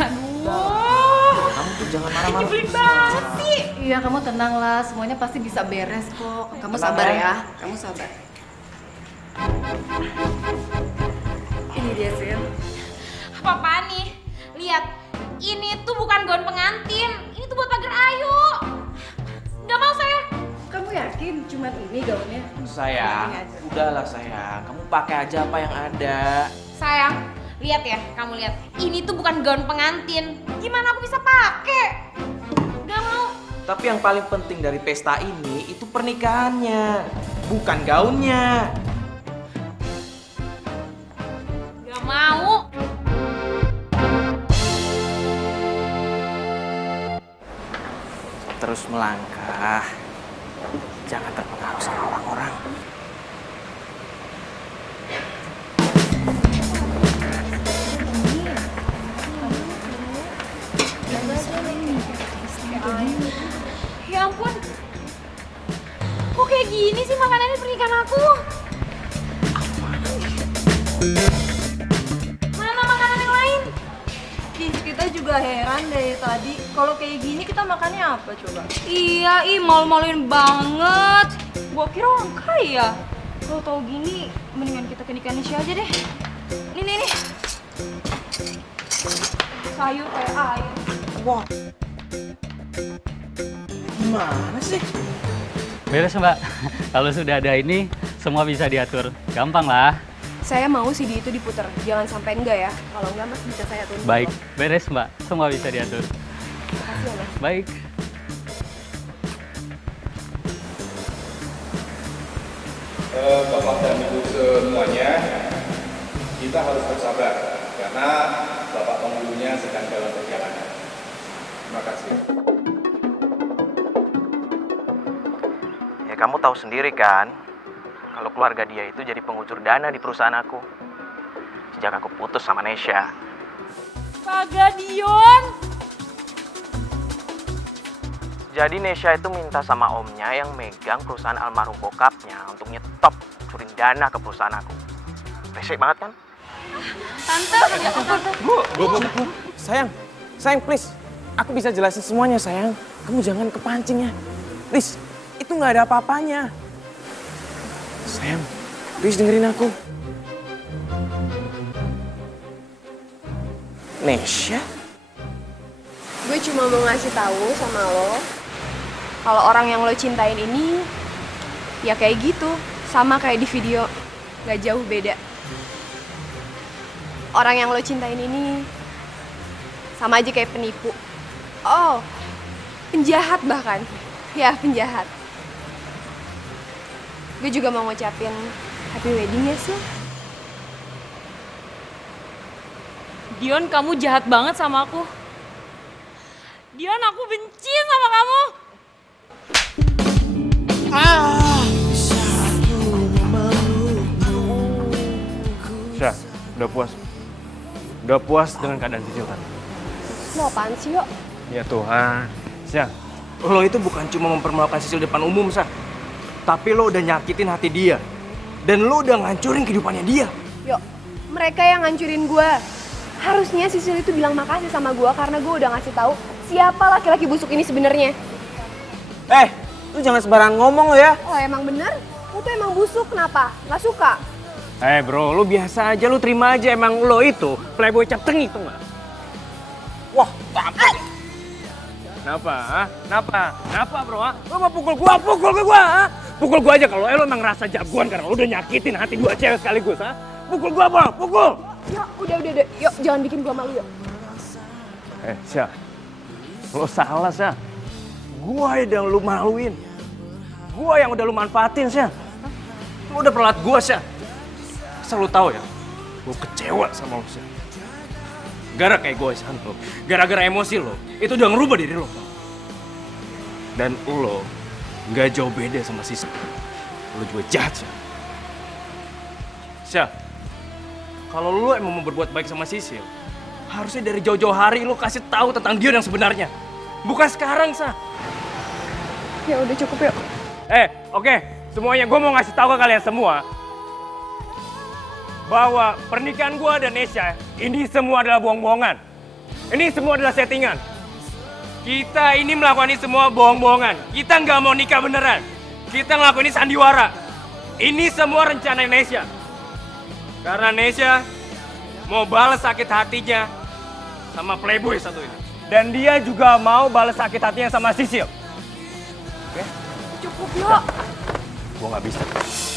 Aduh. Kamu tuh jangan marah-marah. Nyebelin banget sih. Iya, kamu tenang lah. Semuanya pasti bisa beres kok. Kamu Tenang sabar ya. ya. Kamu sabar. Ini dia Sil. Apa-apaan nih? Lihat, ini tuh bukan gaun pengantin. Ini tuh buat pagar ayu. Nggak mau saya. Kamu yakin cuma ini gaunnya? Sayang, udahlah sayang. Kamu pakai aja apa yang ada. Sayang, lihat ya, kamu lihat. Ini tuh bukan gaun pengantin. Gimana aku bisa pakai? Nggak mau. Tapi yang paling penting dari pesta ini itu pernikahannya, bukan gaunnya. Nggak mau. terus melangkah. Jangan terpengaruh sama orang-orang. Ya ampun. Kok kayak gini sih makanannya pernikahan aku? Mana makanan yang lain? Kita juga heran dari tadi. Kalau kayak gini kita makannya apa coba? Iya, malu-maluin banget. Gua kira orang kaya. Kalau tahu gini, mendingan kita ke nikahan Nisha aja deh. Nih. Sayur kayak air. Wah. Gimana sih? Beres Mbak, kalau sudah ada ini semua bisa diatur, gampang lah. Saya mau CD itu diputer, jangan sampai enggak ya. Kalau enggak Mas bisa saya tuntut. Baik, beres Mbak, semua bisa diatur. Makasih ya Mas. Baik. Bapak dan Ibu semuanya, kita harus bersabar karena Bapak penghulunya sedang dalam perjalanan. Terima kasih. Ya kamu tahu sendiri kan, kalau keluarga dia itu jadi pengucur dana di perusahaan aku. Sejak aku putus sama Nesha. Kagak, Dion. Jadi Nesha itu minta sama omnya yang megang perusahaan almarhum bokapnya untuk nyetop curin dana ke perusahaan aku. Resek banget kan? Tante, ya ampun. Bu. Sayang please. Aku bisa jelasin semuanya sayang. Kamu jangan kepancing ya. Please, itu nggak ada apa-apanya. Sayang, please dengerin aku. Nesha? Gue cuma mau ngasih tahu sama lo, kalau orang yang lo cintain ini, ya kayak gitu, sama kayak di video, nggak jauh beda. Orang yang lo cintain ini, sama aja kayak penipu. Oh, penjahat bahkan. Ya, penjahat. Gue juga mau ngucapin happy wedding ya, Sil. Dion, kamu jahat banget sama aku. Dion, aku benci sama kamu. Syah, udah puas? Udah puas dengan keadaan Sisil tadi? Lo apaan sih, Yo? Ya Tuhan. Syah, Lo itu bukan cuma mempermalukan Sisil depan umum, Sah. Tapi lo udah nyakitin hati dia. Dan lo udah ngancurin kehidupannya dia. Yo, mereka yang ngancurin gue. Harusnya Sisil itu bilang makasih sama gue karena gue udah ngasih tahu siapa laki-laki busuk ini sebenarnya. Lu jangan sembarangan ngomong lo ya. Oh, emang bener? Lo tuh emang busuk, kenapa? Nggak suka? Bro, lu biasa aja, lu terima aja. Emang lo itu playboy cap tengi tuh nggak? Wah, sampai. Kenapa? Kenapa bro? Lu mau pukul gua ke gua? Pukul gua aja kalau lu emang ngerasa jagoan karena lu udah nyakitin hati dua cewek sekaligus, ha? Pukul gua bro, pukul! Yo, udah. Yuk, jangan bikin gua malu, yuk. Syah, lo salah, Syah. Gua yang lu maluin. Gua yang udah lu manfaatin, Syah. Lu udah pelat gua, Syah. Asal lu tahu ya, gua kecewa sama lu, Syah. Gara kayak gue, lo, gara-gara emosi lo, itu udah ngerubah diri lo. Dan lo nggak jauh beda sama Sisil. Lo juga jahat, Syah. Syah, kalau lo emang mau berbuat baik sama Sisil, harusnya dari jauh-jauh hari lo kasih tahu tentang dia yang sebenarnya. Bukan sekarang, Syah. Ya udah cukup, yuk. Oke. Semuanya gue mau ngasih tahu ke kalian semua bahwa pernikahan gue dan Nesha ini semua adalah bohong-bohongan. Ini semua adalah settingan. Kita ini melakukan ini semua bohong-bohongan. Kita nggak mau nikah beneran. Kita ngelakuin ini sandiwara. Ini semua rencana Nesha. Karena Nesha mau balas sakit hatinya sama playboy satu ini. Dan dia juga mau balas sakit hatinya sama Sisil. Oke? Cukup, yuk. Gue nggak bisa. Nesha!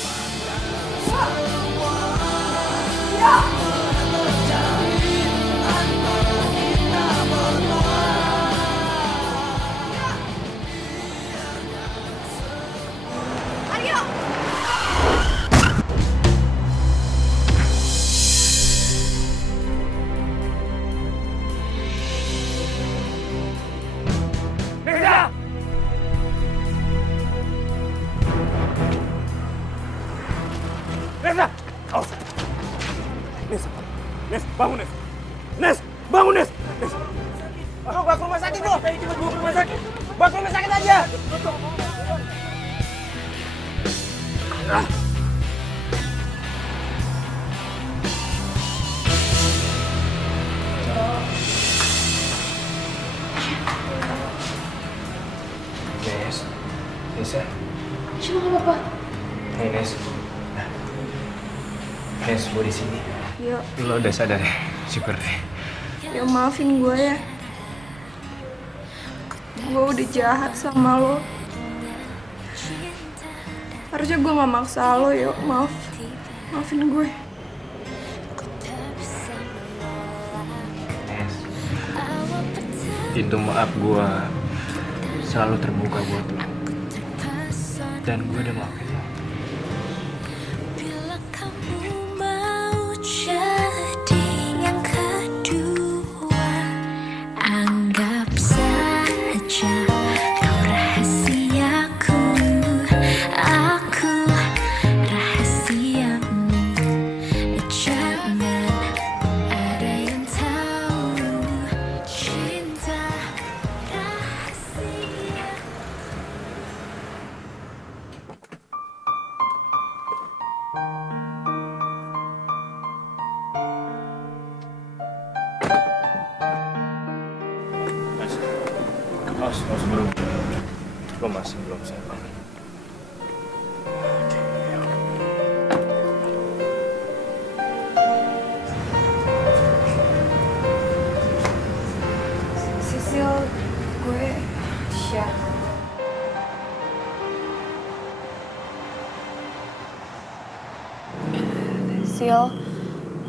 Bangun, Nes. Nes, bangun, Nes. Nes. Bro, bawa ke rumah sakit, bro. Cepet bawa ke rumah sakit. Bawa ke rumah sakit aja. Ah. Nes, Nisa. Cuma nggak apa-apa. Hai Nes. Nes, gue di sini. Yo, Lo udah sadar ya? Syukur deh. yo maafin gue ya. Gue udah jahat sama lo. Harusnya gue gak maksa lo, yo. Maafin gue. Nes, pintu maaf gue selalu terbuka buat lo. Dan gue udah maafin lo. Bila kamu mau jadi yang kedua, anggap saja kau rahasiaku, aku rahasiamu. Jangan ada yang tahu cinta rahasia. Mas, belum. Lo masih belum sadar. Sisil, gue Syah. Sil,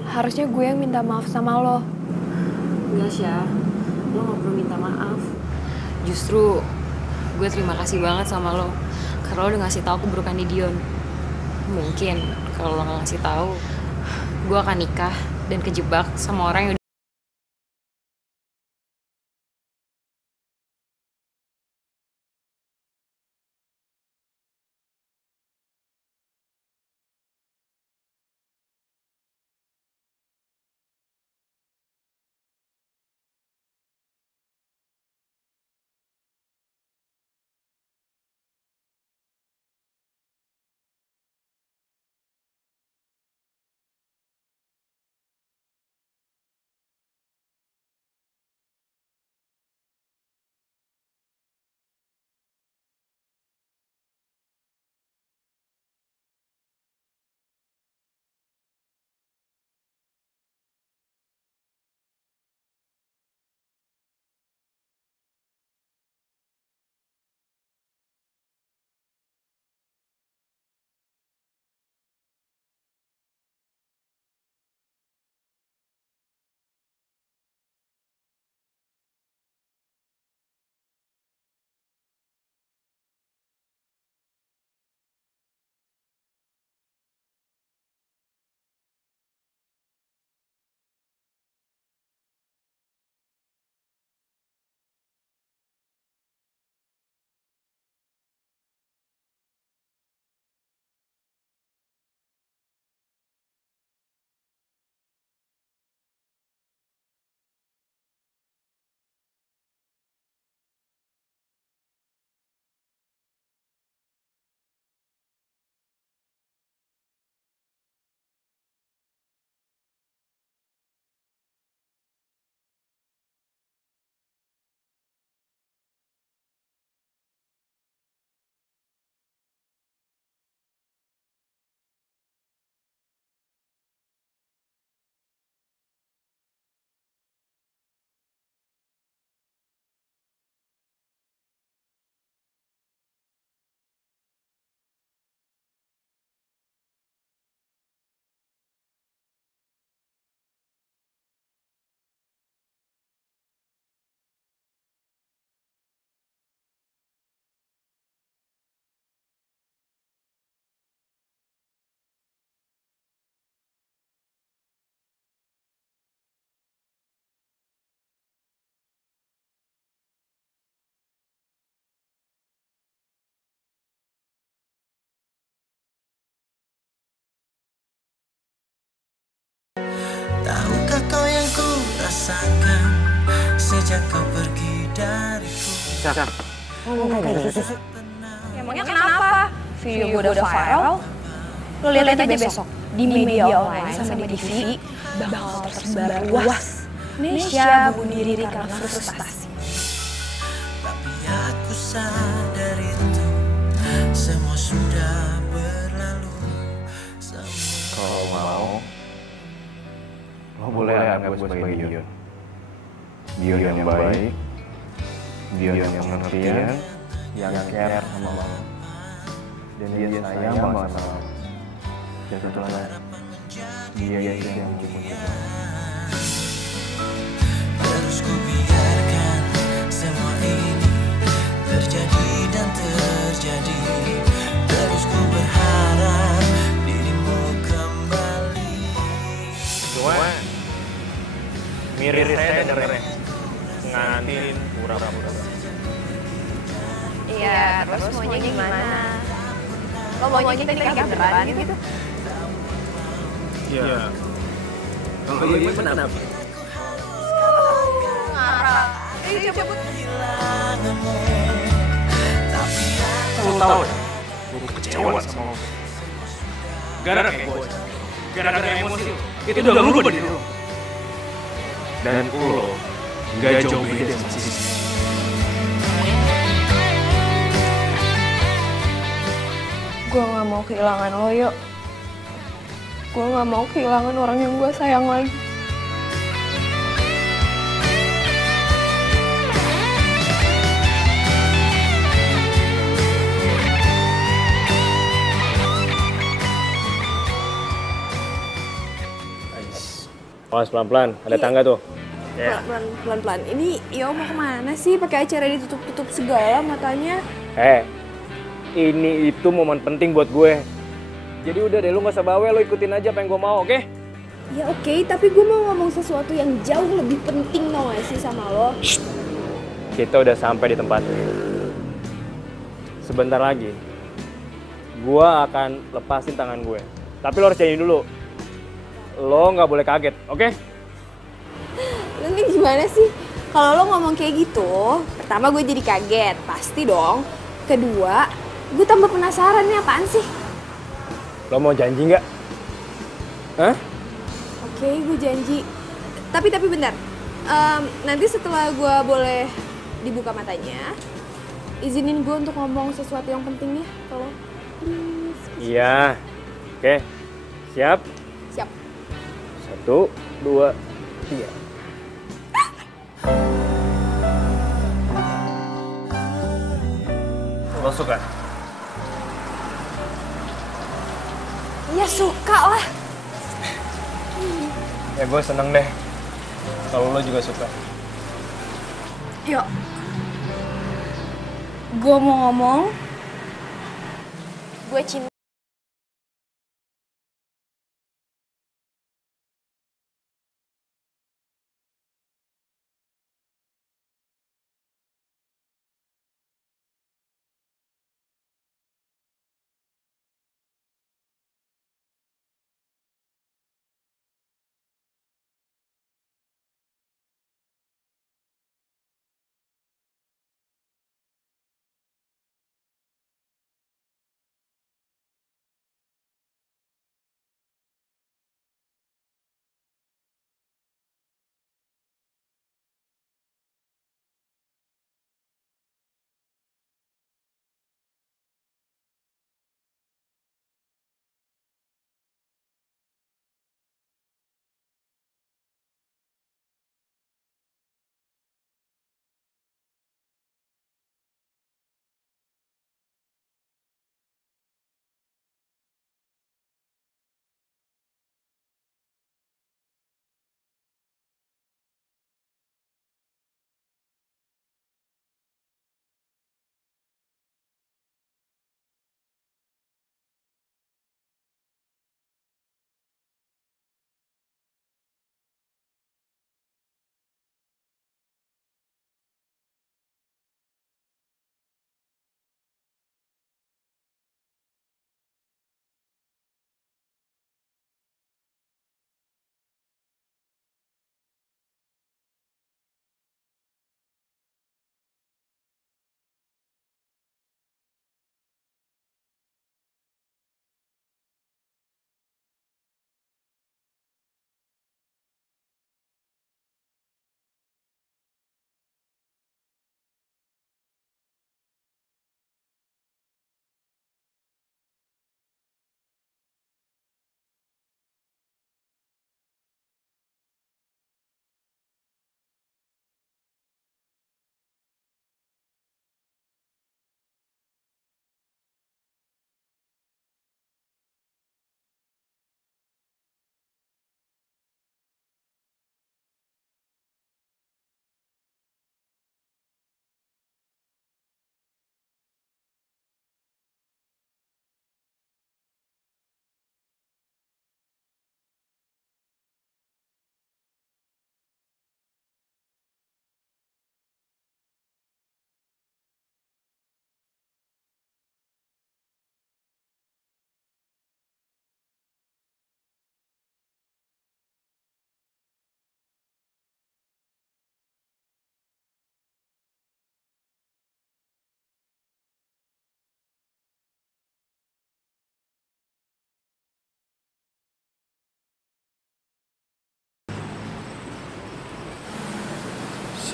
harusnya gue yang minta maaf sama lo. Enggak, Syah. Lo gak perlu minta maaf. Justru gue terima kasih banget sama lo. Karena lo udah ngasih tahu keburukan di Dion. Mungkin kalau lo gak ngasih tahu, gue akan nikah dan kejebak sama orang yang rasakan sejak kau pergi dariku. Sam, ngomong kayak gitu sih. Emangnya kenapa? Video gue udah viral. Lo lihat aja besok di media online sama di TV bakal tersebar luas. Nesya bunuh diri karena frustasi. Tapi aku sadar itu semua sudah berlalu. Kalau mau, lo boleh anggap gue sebagai Dion. Dion yang baik, Dion yang pengertian, yang care sama lo. Dan dia sayang banget sama lo. Dan satu lagi, dia yang menjemput kita. Terus ku biarkan semua ini terjadi dan terjadi. Terus ku berharap dirimu kembali. Cuma mirip saya dengerin ngantin pura-pura. Iya, terus maunya gimana? Lo maunya kita nikah beneran gitu? Iya. Kalau ini kenapa? Ngarang. Cabut. Lo tau ya, gue kecewa sama lo. Gara-gara kayak gue, gara-gara emosi lo, itu udah berubah diri lo. Dan lo gak jauh beda sama Sisi. Gue gak mau kehilangan lo, yuk. Gue gak mau kehilangan orang yang gue sayang lagi. Awas pelan-pelan, ada tangga tuh. Pelan-pelan. Ini Yo mau kemana sih? Pakai acara ditutup-tutup segala matanya. Ini itu momen penting buat gue. Jadi udah deh, lu gak usah bawel, lu ikutin aja apa yang gue mau, oke? Ya oke, tapi gue mau ngomong sesuatu yang jauh lebih penting tau gak sih sama lo? Kita udah sampai di tempat. Sebentar lagi, gue akan lepasin tangan gue. Tapi lo harus janji dulu. Lo nggak boleh kaget, oke? Lo nih gimana sih? Kalau lo ngomong kayak gitu, pertama gue jadi kaget, pasti dong. Kedua, gue tambah penasaran nih apaan sih? Lo mau janji nggak? Hah? Oke, gue janji. Tapi bentar. Nanti setelah gue boleh dibuka matanya, izinin gue untuk ngomong sesuatu yang penting ya, tolong. Please. Iya. Oke. Siap? Siap. 1, 2, 3. Lo suka? Ya suka lah. Ya gue seneng deh kalau lo juga suka. Yuk. Gue mau ngomong. Gue cinta.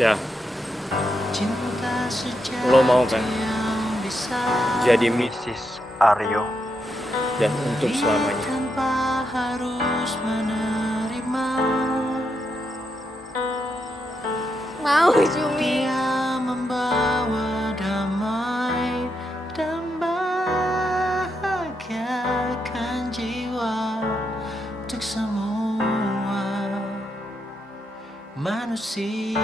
Syah, lo mau kan jadi Mrs. Aryo dan untuk selamanya? Mau, Cumi. Membawa damai dan bahagiakan jiwa untuk semua manusia.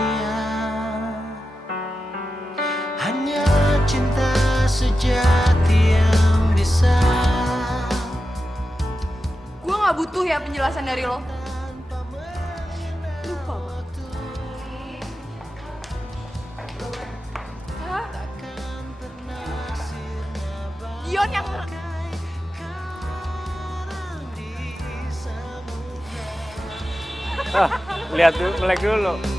Hanya cinta sejati yang bisa. Gue gak butuh ya penjelasan dari lo. Lupa. Hah? Dion yang... Lihat dulu, melek dulu.